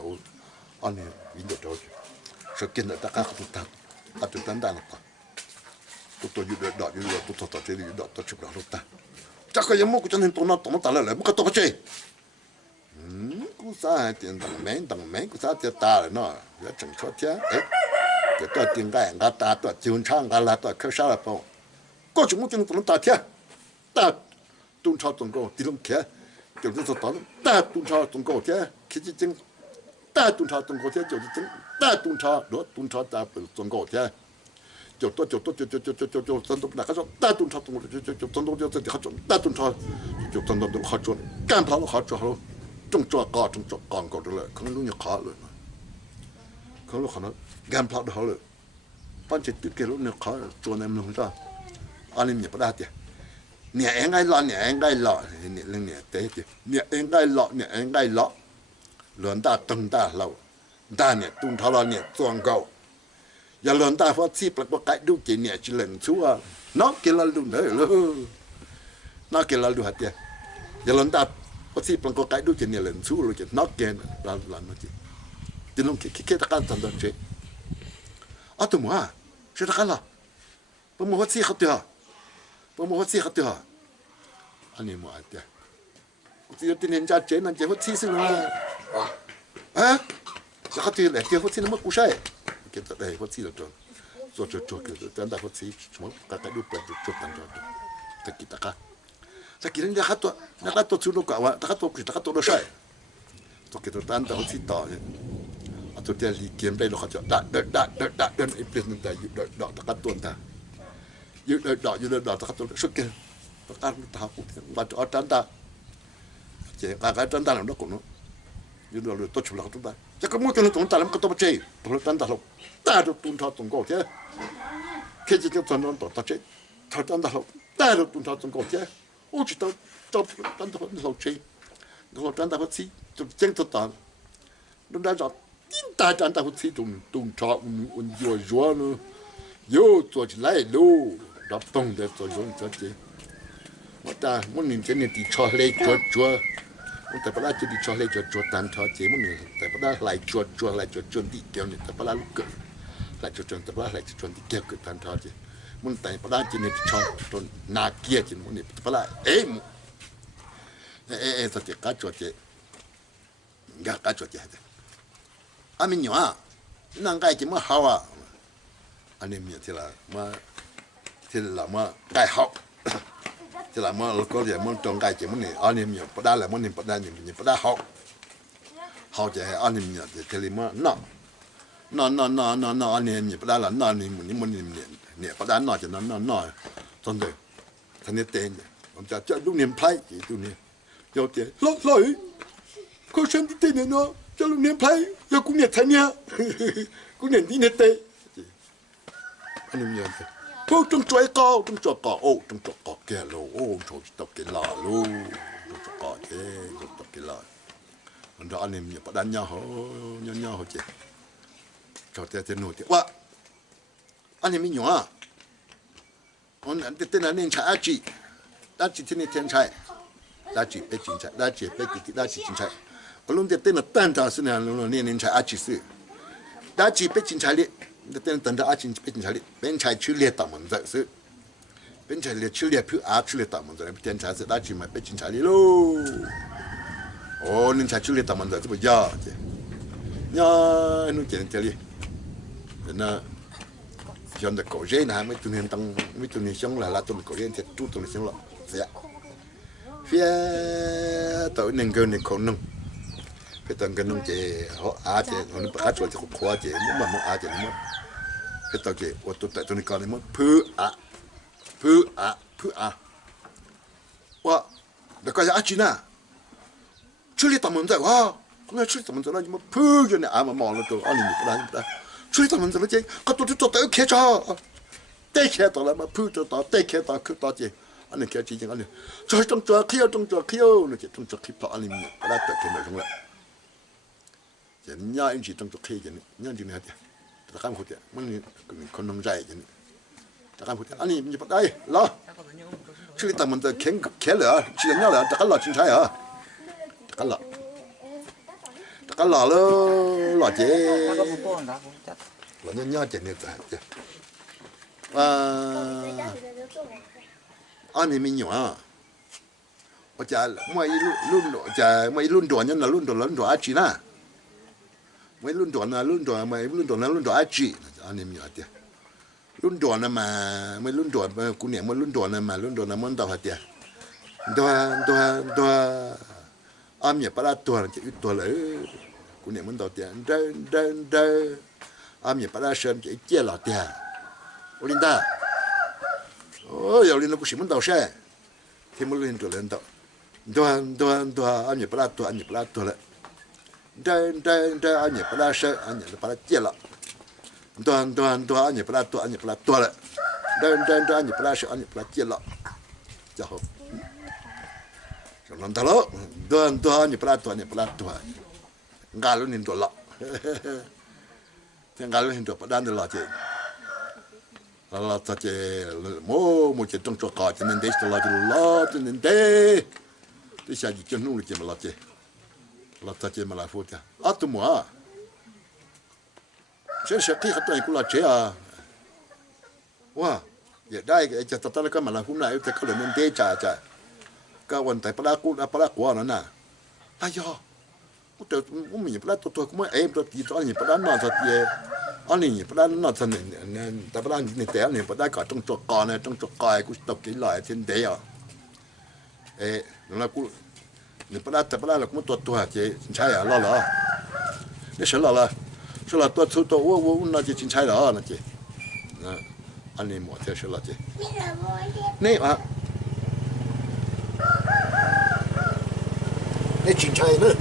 อันนี้วิ่งเดี๋ยวสกินแต่ตาเขาตัดเอาตัวนั้นได้หรอตัวอยู่ดอกอยู่ตัวเจริญดอกตัวชุบดอกรถตาจากก็ยังมุกจะเห็นตัวนั้นตาเลยมุกตัวเจกู cú sa tiền tầng mấy cú sa tiền ta rồi nó giờ chẳng cho thế ấy cái tôi tiền cái ngã ta tôi chịu chăng ngã là tôi khơi sao là phong có chúng muốn chúng ta thế ta tung chao tung cô đi lông kia kiểu như tôi ta tung chao tung cô thế khi chỉ chính ta tung chao tung cô thế kiểu chính ta tung chao đó tung chao ta tung cô thế就真都那个说大顿茶东就真都就这里好做大顿茶就真都好做干跑好做好种做高搞的了可能容易好了可能可能干跑的好了反正对给了那好做那么弄啥安尼也不大的你应该老你令你对的你应该老轮大等大老大呢顿茶了呢装高giờ lần ta phát xếp là có cái đu chỉ nhẹ chỉ lần chúa nó kia là đu nữa luôn nó kia là đu hạt tiền giờ lần ta phát xếp là có cái đu chỉ nhẹ lần chúa luôn chứ nó kia là nó chỉ thì nó kia ta can tận chứ à tụi mua chứ ta can là tụi mua phát xếp hạt tiền anh em mua hạt tiền thì tiền nhân gia chế nên chế phát xếp xí mà à hạt tiền này tiền phát xếp nó mất cú sai cái đây phát xí là cho cái tanda phát xí chúng ta cái đu bật cho tanda cái kita ka sa kiran dia kato chulo ka wa ta kato do sai to cái tanda phát xí to a to dia li kiam dai lo kha da den i business da yu da ta kato ta yu da ta kato so ke ta ku ba to tanda je ka tanda nó cũng nó yu do to chulo ka taจะก็มุ่งจะลงตาแล้วมันก็ต้องไปเจอตัวนั้นตลกตาดูตุนทอตุนโกเจ้แค่จะตอนนั้นต่อตาเจ้ทอตันตลกตาดูตุนทอตุนโกเจ้โอ้จิตจบตันตลกเราเจ้เราตันตาพัดซีจุดเจ้งตัวตาดูได้จอดยิ่งตาตันตาพัดซีตุนทออุ่นยัวเนอะโย่ตัวจะไล่ลูรับตรงเด็ดตัวยัวจะเจ้ว่าตามันนี่จะเนี่ยตีชอเล็กจัวแต่พอได้จะดีชอเลยจวดตันทอเจมันเนี่ยแต่พอได้ไหลจวดไหลจวนที่เกี่ยวเนี่ยแต่พอได้ลูกเกิดไหลจวนแต่พอได้ไหลจวนที่เกี่ยวเกิดตันทอเจมันแต่พอได้จะเนี่ยชอจนนาเกียจมันเนี่ยพอได้เอ๊ะสัจจะจวดเจกจวดเจอามินอยู่อ่ะนั่งใกล้จะมาหาวอ่ะอันนี้มีที่ละมาใกล้หาวจะละมันก็จะมันตรงกันจะมันเนี่ยอันนี้มีปะได้ละมันนี่ปะได้นี่ปะได้เขาจะให้อันนี้มีจะเรียกมันน่ะอันนี้มีปะได้ละน่ะนี่มันเนี่ยปะได้น่ะจะน่ะจนเด็กท่านนี้เต้นผมจะลูกเนี่ยไพ่ตัวนี้เดี๋ยวเจ๊ลอยเขาฉันที่เต้นเนาะจะลูกเนี่ยไพ่อย่ากูเนี่ยท่านเนี่ยกูเนี่ยที่เนี่ยเต้อันนี้มีอะไรพวกต้องช่วยก่อโอ้ต้องช่วยก่อแก่โลโอ้ช่วยตบกินลาลูต้องช่วยก่อเจ๊ต้องตบกินลามันจะอันนี้มีประเด็นยาวเขาเจ๊ชอบแต่หนูที่ว่าอันนี้มีหนูอ่ะคนอันที่นั่นนี่ใช้อาจีที่นี่เทียนใช้อาจีไปกินใช้อาจีไปกินอาจีกินใช้คนรุ่นที่นั่นตั้งใจสิเนี่ยรุ่นนี่ใช้อาจีสิอาจีไปกินใช้เลย等到阿金变成了变成去列大门子是，变成了去列票啊去列大门子，变成是阿金嘛变成了喽。哦，你才去列大门子这不呀？呀，你见这里，那像那狗人还没昨天当没昨天想了，那昨天狗人才主动想了，是呀，phía tới nên cơ nên không nung cái tầng cái nung chế họ á chế họ nó bắt chuột thì cũng khó chế muốn mà muốn á chế nó cái tàu chế ô tô tại tôi này còn muốn phứ á哇那个阿金啊处理大门在哇可能处理大门在那你们phứ cái này à mà mò nó tôi anh nhìn不来处理大门在那chế cái tôi做tới kia cho tới kia tới là mà phứ cho tới tới kia tới cứ tới chế anh này kia chỉ anh này cho trong chùa kia nó chỉ trong chùa kia bỏ anh này đã tự cái này không lại chỉ nhớ anh chỉ trong chùa kia chỉ nhớ chỉ này ta cảm thấy mình còn nông dày chỉ ta cảm thấy anh này mình bắt đây lo chứ người ta mình ta kén lửa chỉ là nhớ là ta lò chính trái hả ta lò lò chế là nhớ chỉ này ta anh này mình nhỏ chả mấy luôn chả mấy luôn đùa nhân là luôn đùa chỉ na mấy luôn đùa là mấy luôn đùa chỉ anh em nhớ chưa luôn đùa mà mấy luôn đùa cụ niệm mấy luôn đùa mà luôn đùa món tàu hạt chưa đùa am nhớ para tua lại cụ niệm món tàu tiền đơ am nhớ para sơn chỉ chia là tiền Olinda ôi giờ Olinda bút món tàu xe thì mới lên đùa lên tàu đùa am nhớ para tua lại đơ am nhớ para sơn am nhớ para chia là đùa am nhớ para tua lại đơ am nhớ para sơn am nhớ para chia là chả học làm thằng đó đùa am nhớ para tua ngã luôn nhìn đùa lọ thì ngã luôn nhìn đùa bắt đan được lọ chứ là ta chứ một chuyện trong chỗ cỏ cho nên đấy là lọ cho nên đấy thì sao chỉ chân nung chỉ mà lọ chứ mà lại phụ chứ tụi mua sẽ khi khách này cũng là chế wow vậy đây cái cho ta cái mà là phụ này thì có lần nên đấy chả cái vấn đề para quá nó nè ai do cũng mình para tôi cũng mới em tôi thì tôi nhìn para nó thật vậy anh nhìn para nó thật nên ta para nhìn té nhìn para cả trong chỗ cò này trong chỗ còi cũng tập cái loại trên đấy nó cũng nhìn para là cũng tôi chứ chính xác loนี่是了多出多我那就进菜了那就安尼莫就是了就你啊你进菜呢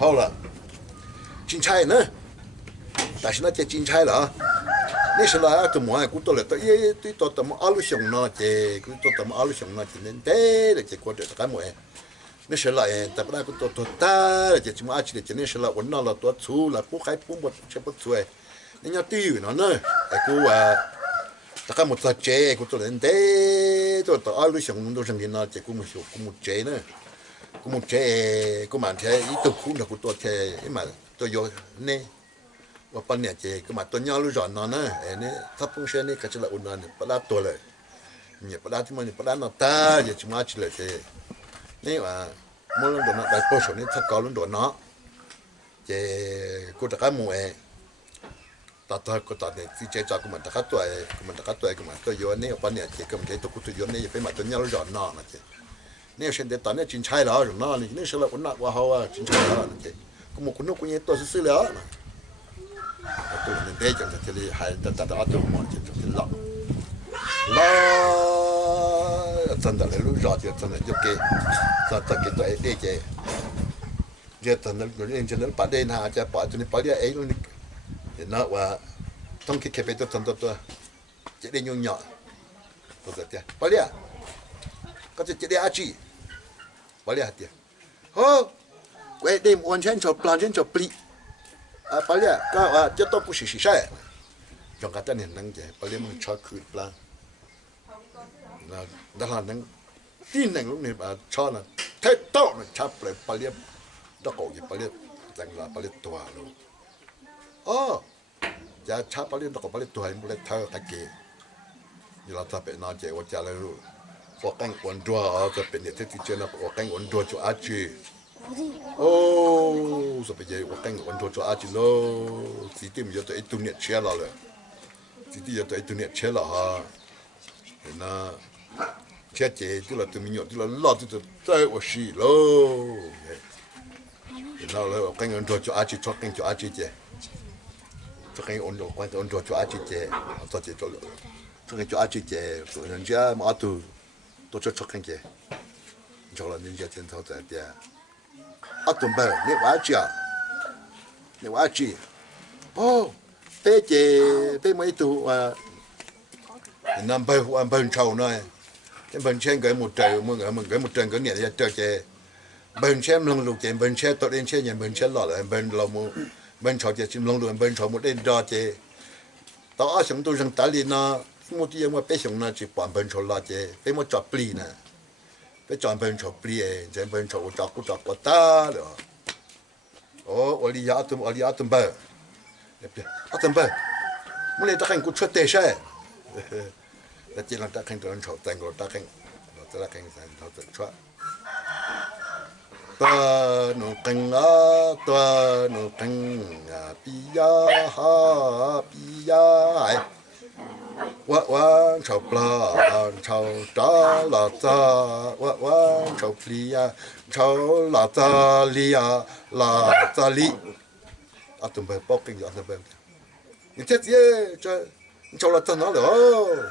好了进菜呢但是那就进菜了你是了怎么กูตัวเลยตัวตัวตัวมันอาลุชงเนาะเจ้กูตัวมันอาลุชงเนาะจะเนี่ยเด้เลยจะกูเดือดกันหมดนี่是了แต่ปลากูตัวตาจะชิมอาชีพจะนี่是了วันนั้นเราตัวชูละผู้ขายผู้หมดเชื่อผู้ช่วยนี่ยังตีอยู่เนาะไอ้กูแต่ก็หมดตัวเจ้กูตัวเด้ตัวอาลุชงตัวชงกินเนาะเจ้กูหมดเจ้เนาะกูหมดเจ้กูมันเท่อีตัวคู่นะกูตัวเท่อีมันตัวโยเนี่ยว่าปัญญาเจก็มาตัวเงาลูกจอนนอนนะเนี่ยถ้าพุ่งเชนี่ก็จะละอุ่นนอนปลาตัวเลยเนี่ยปลาที่มันปลาหน้าตาอย่าชิมอาชิเลยเจนี่ว่ามื่อลุงโดนได้โพสต์นี่ถ้าเกาลุงโดนเนาะเจกูตะก้ามูตัดก็ตัดเนี่ยที่เจจากกูมันตะก้าตัวกูมันตัวโยนนี่ปัญญาเจก็มันเจตัวกูตัวโยนนี่เป็นมาตัวเงาลูกจอนนอนนะเจเนี่ยเช่นเดียวตอนนี้จินชัยแล้วอยู่นอนนี่เชื่อละอุ่นนักว่าเขาว่าจินชัยแล้วนะเจกูมึงคุณนุ๊กกูเนี่ยตัวซื่อๆแล้วนะตัวนี้เด็กจังจะเลยหายแต่ตัวมันจะหลับจันทร์เลยรู้จักจันทร์ยุกเกจันทร์กินตัวเด็กเจเจจันทร์เองจันทร์ประเด็นหาจะปล่อยตัวนี้ปล่อยเองนี่เห็นนะว่าต้องคิดแค่ไปตัวจันทร์ตัวจะได้ยุ่งยากตัวเดียวปล่อยก็จะได้อาชีพปล่อยเดียวโอ้กูเด็กวันเช้าชอบปลาเช้าชอบปลีปลาก็ว่าจะต้องผู้ใช้จังการเนี่ยนั่งเจปลามันชอบคืนปลาด้านนั้นที่หนึ่งลูกนี่ชอบนะเท่าโตนะชอบเลยปลาตะโกยปลาจังละปลาตัวลูกอ๋อจะชอบปลาตะโกปลาตัวให้ปลาเท่าตะเกียนี่เราจะเป็นนอนเจว่าจะอะไรลูกพวกแกงอ้วนดัวจะเป็นเนี่ยที่เจอนะพวกแกงอ้วนดัวจะอาชีโอ้สบายใจว่าแกงอ้วนดัวจะอาชีโลสิ่งที่มันจะตัวไอ้ตัวเนี่ยเชื่อเราเลยสิ่งที่จะตัวไอ้ตัวเนี่ยเชื่อเราฮะเห็นนะเชื่อเจที่เราตัวมีหยดที่เราล่อที่ตัวเจ้าว่าชีโลเห็นเราเลยว่าแกงอ้วนดัวจะอาชีชอบแกงจะอาชีเจชอบแกงอ้วนดัวจะอาชีเจตัวเจตัวเลยชอบแกงจะอาชีเจตัว人家มาตัวชอบแกงเจชอบเรา人家天头在的怎么办？你挖机，哦，别介，别没多啊，南北安北潮呢，这本钱给木头，给木头给年也这些，本钱弄路钱，本钱多点钱也本钱老了，本老木，本潮这金弄路，本潮木点多些，到阿熊都上打理呢，木地也木别熊呢，就半本潮拉些，别木抓不离呢。ไปจอนเป็นชอบเปลี่ยนจะเป็นชอบจักกูจักกูตาเลยโอ้อลียาตุมเบออาตุมเบอมึงเลยตะกันกูช่วยเตะใช่ แต่จีนเราตะแข่งตัวนั้นชอบแต่งเราตะแข่งเราตะแข่งใส่เราตะชอบตัวหนูแข่งตัวหนูแข่งปียาฮาปียาวันชาวปลาชาวจ้าลาจ้าวันชาวพลียชาวลาจ้าลียลาจ้าลีอ่ะตุ้มไปปอกกันอย่างนั้นแบบ你这这找了在哪了？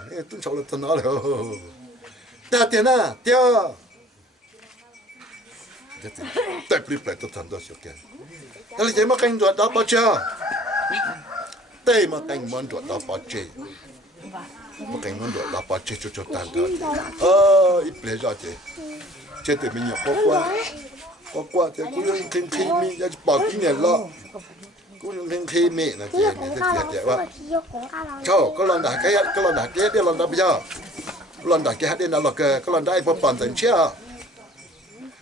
你都找了在哪了？大点呐，爹！这带不来都谈到小干，那你怎么跟着打包车？带嘛跟忙着打包车，不跟忙着打包车就谈到，一不来着这，这对面有瓜，这姑娘听听咪，要是包几年了。cũng những khi mẹ là chị này thì chịว่าcháu có lần đã cái đi lần đã bây giờ lần đã cái đi là cái có lần đã phải bàn tình chia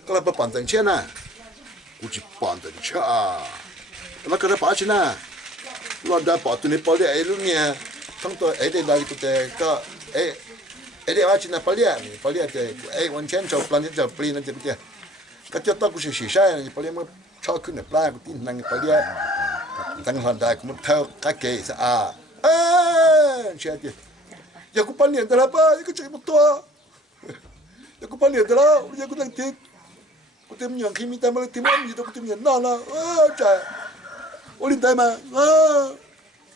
có lần phải bàn tình chia nè cũng chỉ bàn tình chia nó cái đó bảo chứ nè lần đã bảo tụi này bảo đi luôn nha trong tôi ấy đi là cái ấy đi bảo chứ nè bảo đi thìวันเช้าcháu plan cho plan nó chứ cái chỗ tao cũng sẽ sai bảo đi mà cháu cứ nè plan cũng tin năng bảo điตั้งหันได้ก็มันเท่ากัเกสอาเชื่อดิอยากกูปั้นเหรียญแต่ละป้าอยากกูช่วยมันตัวอยากกูปั้นเหรียญแต่ละอยากกูตั้งทิศกูเต็มอย่างขี้มีแต่มาเลยที่มันอยู่ตัวกูเต็มอย่างนั่นละจ่ายโอลินได้มา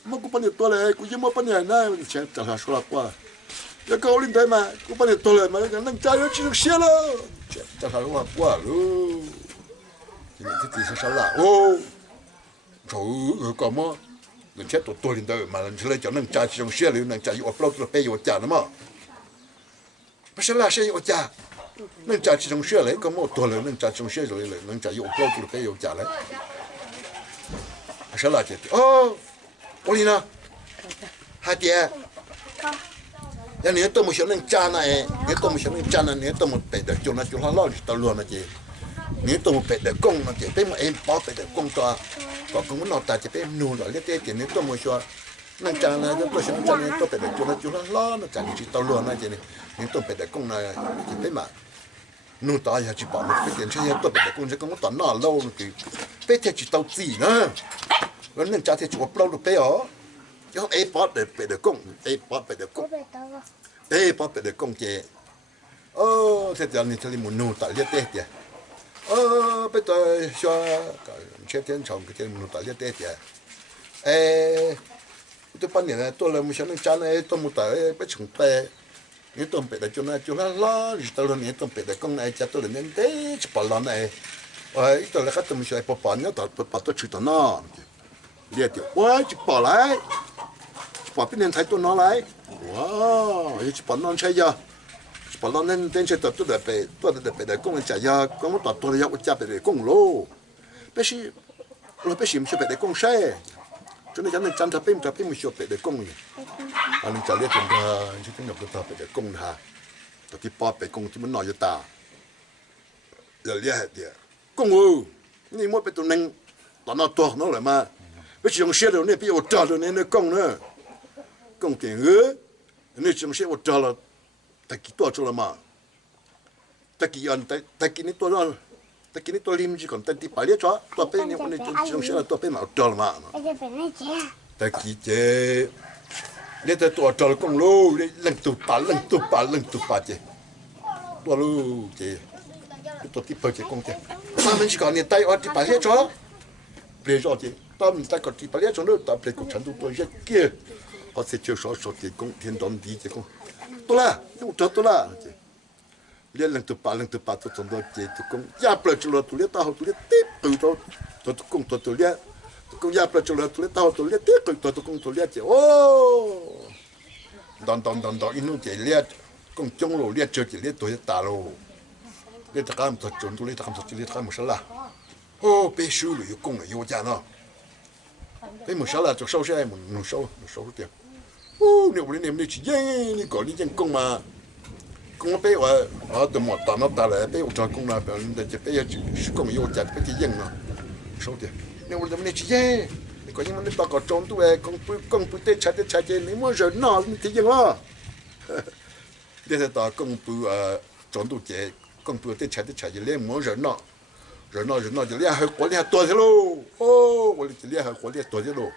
มันกูปั้นเหรียญตัวเลยกูยังไม่ปั้นเหรียญได้เชื่อจะหาสุราว่าอยากกูโอลินได้มากูปั้นเหรียญตัวเลยมาแล้วนั่งจ่ายแล้วชิลเชียแล้วจะหาสุราว่าลูที่นี่ที่ที่สักละโอ้có mà mình chết tôi lên đời mà mình lấy cho nên cha trong xe liền nên cha yêu upload rồi bây giờ cha nó mà bây giờ là xe yêu cha nên cha trong xe lấy có một tôi lên nên cha trong xe rồi nên cha yêu upload rồi bây giờ cha lấy bây giờ là chết Olina hai tia ya nếu tôi muốn nên cha này nếu tôi muốn nên cha này nếu tôi muốn phải được cho nó lo thì tao luôn là chị nếu tôi muốn phải được công là chị phải mà em bảo phải được công cho còn cũng muốn nói ta chỉ phải nuôi rồi lấy tiền nếu tôi muốn cho nên cha này tôi sẽ cha này tôi phải được cho nó lo nó chẳng chỉ tao luôn là chị này nếu tôi phải được công này chỉ phải mà nuôi ta ya chỉ bảo một cái tiền cho tôi phải được công sẽ không có tận nào lâu thì phải theo chỉ tao gì nữa rồi nên cha thì chụp lâu được phải ở chứ không em bảo để phải được công em bảo phải được công em bảo phải được công chị thế giờ này thì muốn nuôi ta lấy tiền bây giờ cho chế tiến trồng cái chế một tỏi tết vậy tôi ban ngày tôi làm một số những trái này tôi một tỏi bây trồng bè những tôm bè để cho nó lo thì tôi làm những tôm bè để con này cho tôi làm những cái chỉ bảo này ít tôi là khách tôi mình sẽ bảo bảo nhớ bảo tôi chịu nó liệt tiểu quá chỉ bảo lại bảo bên này thấy tôi nó lại wow chỉ bảo non chơi giờ bảo nó nên tên chơi tôi để để công trả giờ có một tôi làយកចាប់để công lô bây giờ là bây giờ mình sẽ để công sai cho nên chẳng chăm tháp mình sẽ để công anh trả liệt chúng ta chỉ tính được ta để công ha tôi thì bỏ để công thì mình nói cho ta giờ liệt thì côngนี่มั่วไปตัวนึงตอนนั้นตัวนั่นแหละมาbây giờ xe rồi này bây giờ trả rồi này công nữa công tiền này chúng sẽ trả là ta kỹตัวcho mà ta kỹ anh ta kỹ nàyตัวđó ta kỹ nàyตัวlim chỉ còn ta đi bảo liệt choตัวbên này này chúng sẽ làตัวbên mà cho mà ta kỹ chế liệtตัวcho là công lô lần tụ ba chếตัวlô chếตัวที่เปิดchế công chế mà mình chỉ còn này tay ở đi bảo liệt cho bây giờ chế ta mình ta còn đi bảo liệt cho nữa ta bây giờ程度ตัวrất kia họ sẽ chưa số tiền công thiên đồng đi chế công tôi là nhưng mà tôi là liên lần thứ ba tôi trong đó chỉ tôi cũng giáp lại cho tôi liên tao tôi liên tiếp từ đó tôi cũng tôi liên tôi cũng giáp lại cho tôi liên tao tôi liên tiếp từ tôi cũng tôi liên chỉ đòn inu chỉ liên cũng trong lỗ liên chơi chỉ liên tôi ta lỗ liên tất cả tôi chọn tôi liên tất cả tôi liên tất cả một số là bé xíu rồi cũng là vô gia nó bé một số là cho sâu xe một sâu tiền nếu bữa nay mình chỉ riêng cái gọi riêng công mà công bé ở từ một tàu nó ta lại bé cho công là để cho bé chỉ công yêu chặt bé chỉ riêng nó số tiền nếu bữa nay mình chỉ riêng cái gì mình ta có trốn tụi công tết chạy nếu mà giờ nó mình chỉ riêng lo 这是到公布中度节公布的菜就连忙热闹就连还过年多的喽，哦，我的连还过年多的喽，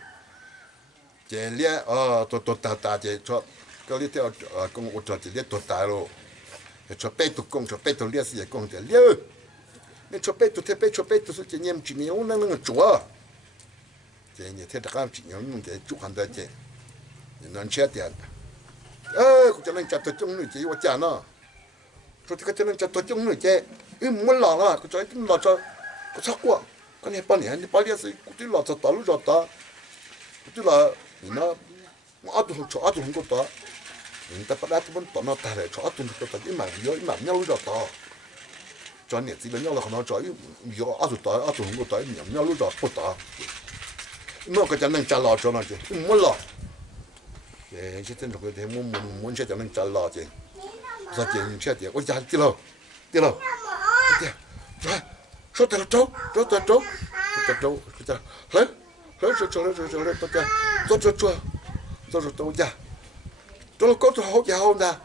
这连多大这说，这里头公我这连多大喽，说白头公说白头连是也公的连，你说白头是今年我能做，这你睇他讲今年弄这做很多这，你能吃点。我叫人家做中女节，我讲了，说这个叫人家做中女节，因为没老了，我说你老早，我操过，过年半年，你把脸是，我对老早打路上打，我对了，你那，我阿东个打，你在把那他们打那打来，说阿东个打，一买鸟路上打，转年子了鸟了可能找有阿东个打，鸟路上不打，那个叫人家老早那些，没老。现在这个天我现在能找老的，说点吃点，我家对了，对，说得了走，来，走，走，家，走了高头好家伙的，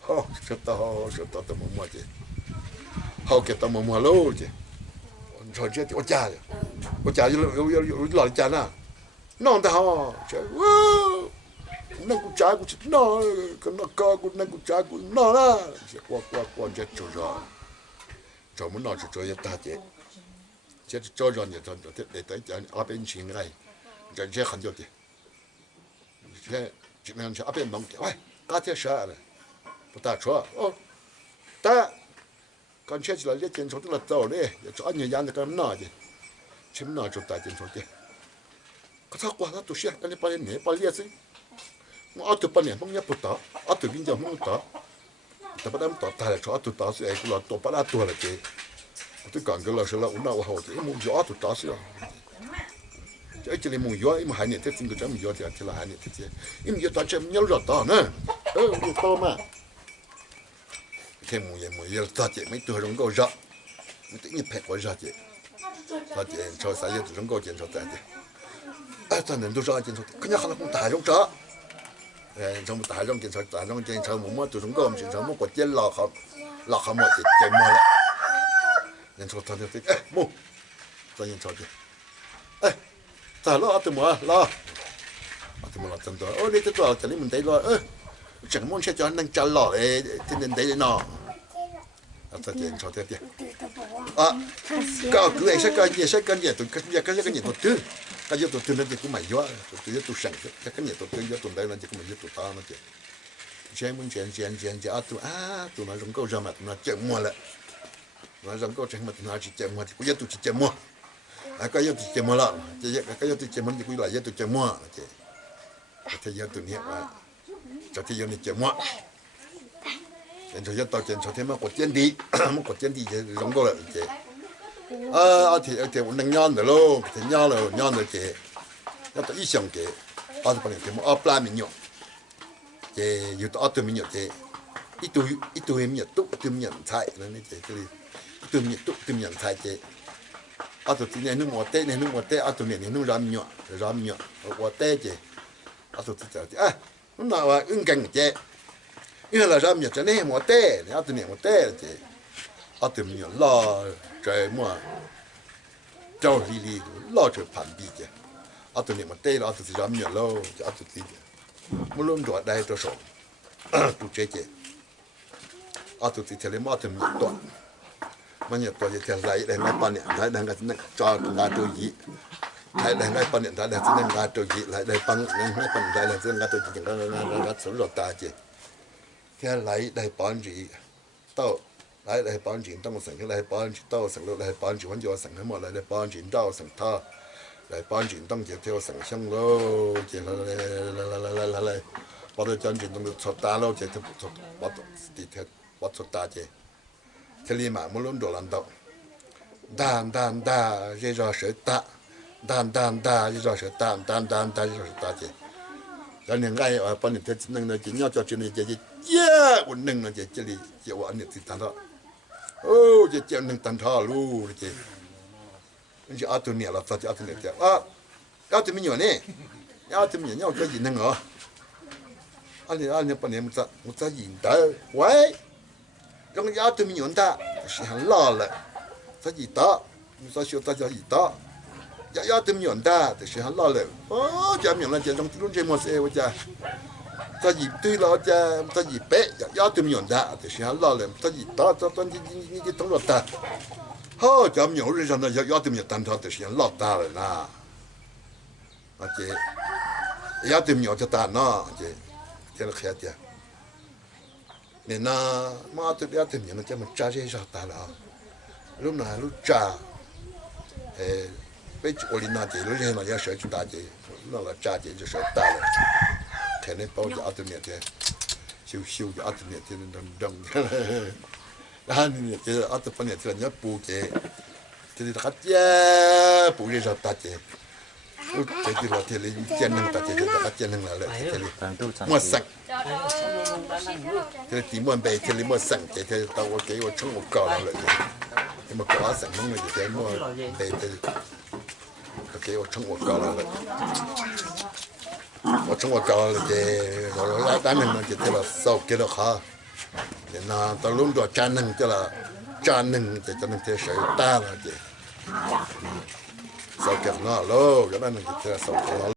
好，说到的么的，好给到么喽的，我这我家有老家呢，弄得好，这哇。能够照顾起那个那高顾能够照顾那啦，我这做着，咱们那是做一大姐，这是做着呢，咱来讲阿边情爱，这很多的，这基本上是阿边忙的，喂，刚才啥了？不打错哦，但刚才起来列检查都来走嘞，就按年养的干那的，前面那就打检查的，可他管他都是，跟你把你把列子。我阿头半年，我也不打，阿头比较我打，但不但打来，说阿头打死，哎，个了多把那多了这，我都讲个了是了，我那我好的，因为我阿头打死了，这里梦药，因为还年这整个这么药的，这了还年这，因为要打这鸟肉打呢，你打嘛，这梦药打这没多人够热，你拍过热这，打这朝啥也人够检查在的，咱人都是检查的，肯定还能打上这。咱们大众检查么都中国，我们检查么国家老好么就检查了，检查他就么，咱检查的，咋了阿德么了，阿德么了真多，你这多这里问题了，这个么些叫能找了天天得呢，咱检查的，个也是个也都对。cái yếu tố từ nó chỉ có mấy yếu tố sẵn cái yếu tố từ yếu tố đấy là chỉ có mấy yếu tố to nó chỉ xem muốn xem tụi nó giống câu ra mặt nó chạy mua lại nó giống câu chạy mặt nó chỉ chạy mua thì có yếu tố chỉ chạy mua cái yếu tố chạy mua lắm cái yếu tố chạy mua thì cũng là yếu tố chạy mua chỉ cái yếu tố này cho cái yếu này chạy mua nên cho yếu tố chạy cho thêm một cột tiền đi giống câu là chỉ thì nâng nhon rồi luôn, thì nhon rồi chị, nó tự ý xong chị, ở bên này mà ở plan mình nhọ, chị, yêu tao tụi mình nhọ chị, ít tụi mình nhọ tụi mình nhận thay, nó này chị, tụi mình nhận thay chị, ở tụi này nó mua té, ở tụi này nó làm nhọ, ở té chị, ở tụi chị, nó nào ứng canh chị, như là làm nhọ cho nên mua té, ở tụi này mua té chị, ở tụi mình nhọ lo trời mua trâu lì lo trời phản bị chứ, ở tụi này mà tê là ở tụi làm nhiều lâu, ở tụi gì chứ, muốn luôn đuổi đây cho sổ, tụi chơi chứ, ở tụi thì lấy mót tụi mình đuổi, mà nhiều tụi thì lấy đây ngay pan này, lấy đây ngay cho ngã tụi gì, lấy đây ngay pan này, lấy đây ngay ngã tụi gì, lấy đây pan ngay pan đây là ngã tụi gì, ngã sổ lọt ta chứ, thế lấy đây pan gì, tao来帮钱，当我省个来帮钱，到省了来帮钱，我就省什么来帮钱，到省他来帮钱，当就跳省乡喽，就来，把它讲钱，当就出大喽，就把地铁把出大去，这里嘛，无论多难到，当，这就是大，当，这就是当，这就是大去。咱另外把你这弄的，你要叫这里这我弄了这里，就我你去谈到。这能当他路这，你阿多年了，咋就阿多年这阿多年呢？阿多年要个人能啊， anh bọn em một ta nhìn tới quái trong giá tôi mình nhận ta sẽ hắn lo lại ta gì đó ta siêu ta gì đó giá tôi mình nhận ta sẽ hắn lo lại cha mình là cha trong lúc chơi một xe với cha ta gì tuy là ta gì bé giá tôi mình nhận ta sẽ hắn lo lại ta gì đó ta những cái tổng luật ta cha mình rồi rằng là giá tôi mình nhận ta sẽ hắn lo ta rồi na chị giá tôi mình nhận cho ta nó chị cái là khác chứ nên là mà tôi biết thì mình cho mình trả cái sao ta là lúc nào lúc trả bây giờ tôi nói thì lúc này mà要学去打击那了trả击就学打了可能包着阿多年的修就阿多年的扔然后你这阿多半年的人家补给这里他家补给上打击这里了这里见能打击这他见能来了这里没生这里没被这里没生这里到我给我称我高了这么高生弄了这么被这给我称我高了我称我高了这我来单能这这了少给了哈那到轮到站能这了站能这能这谁大了这少给了喽，原来能这少给了。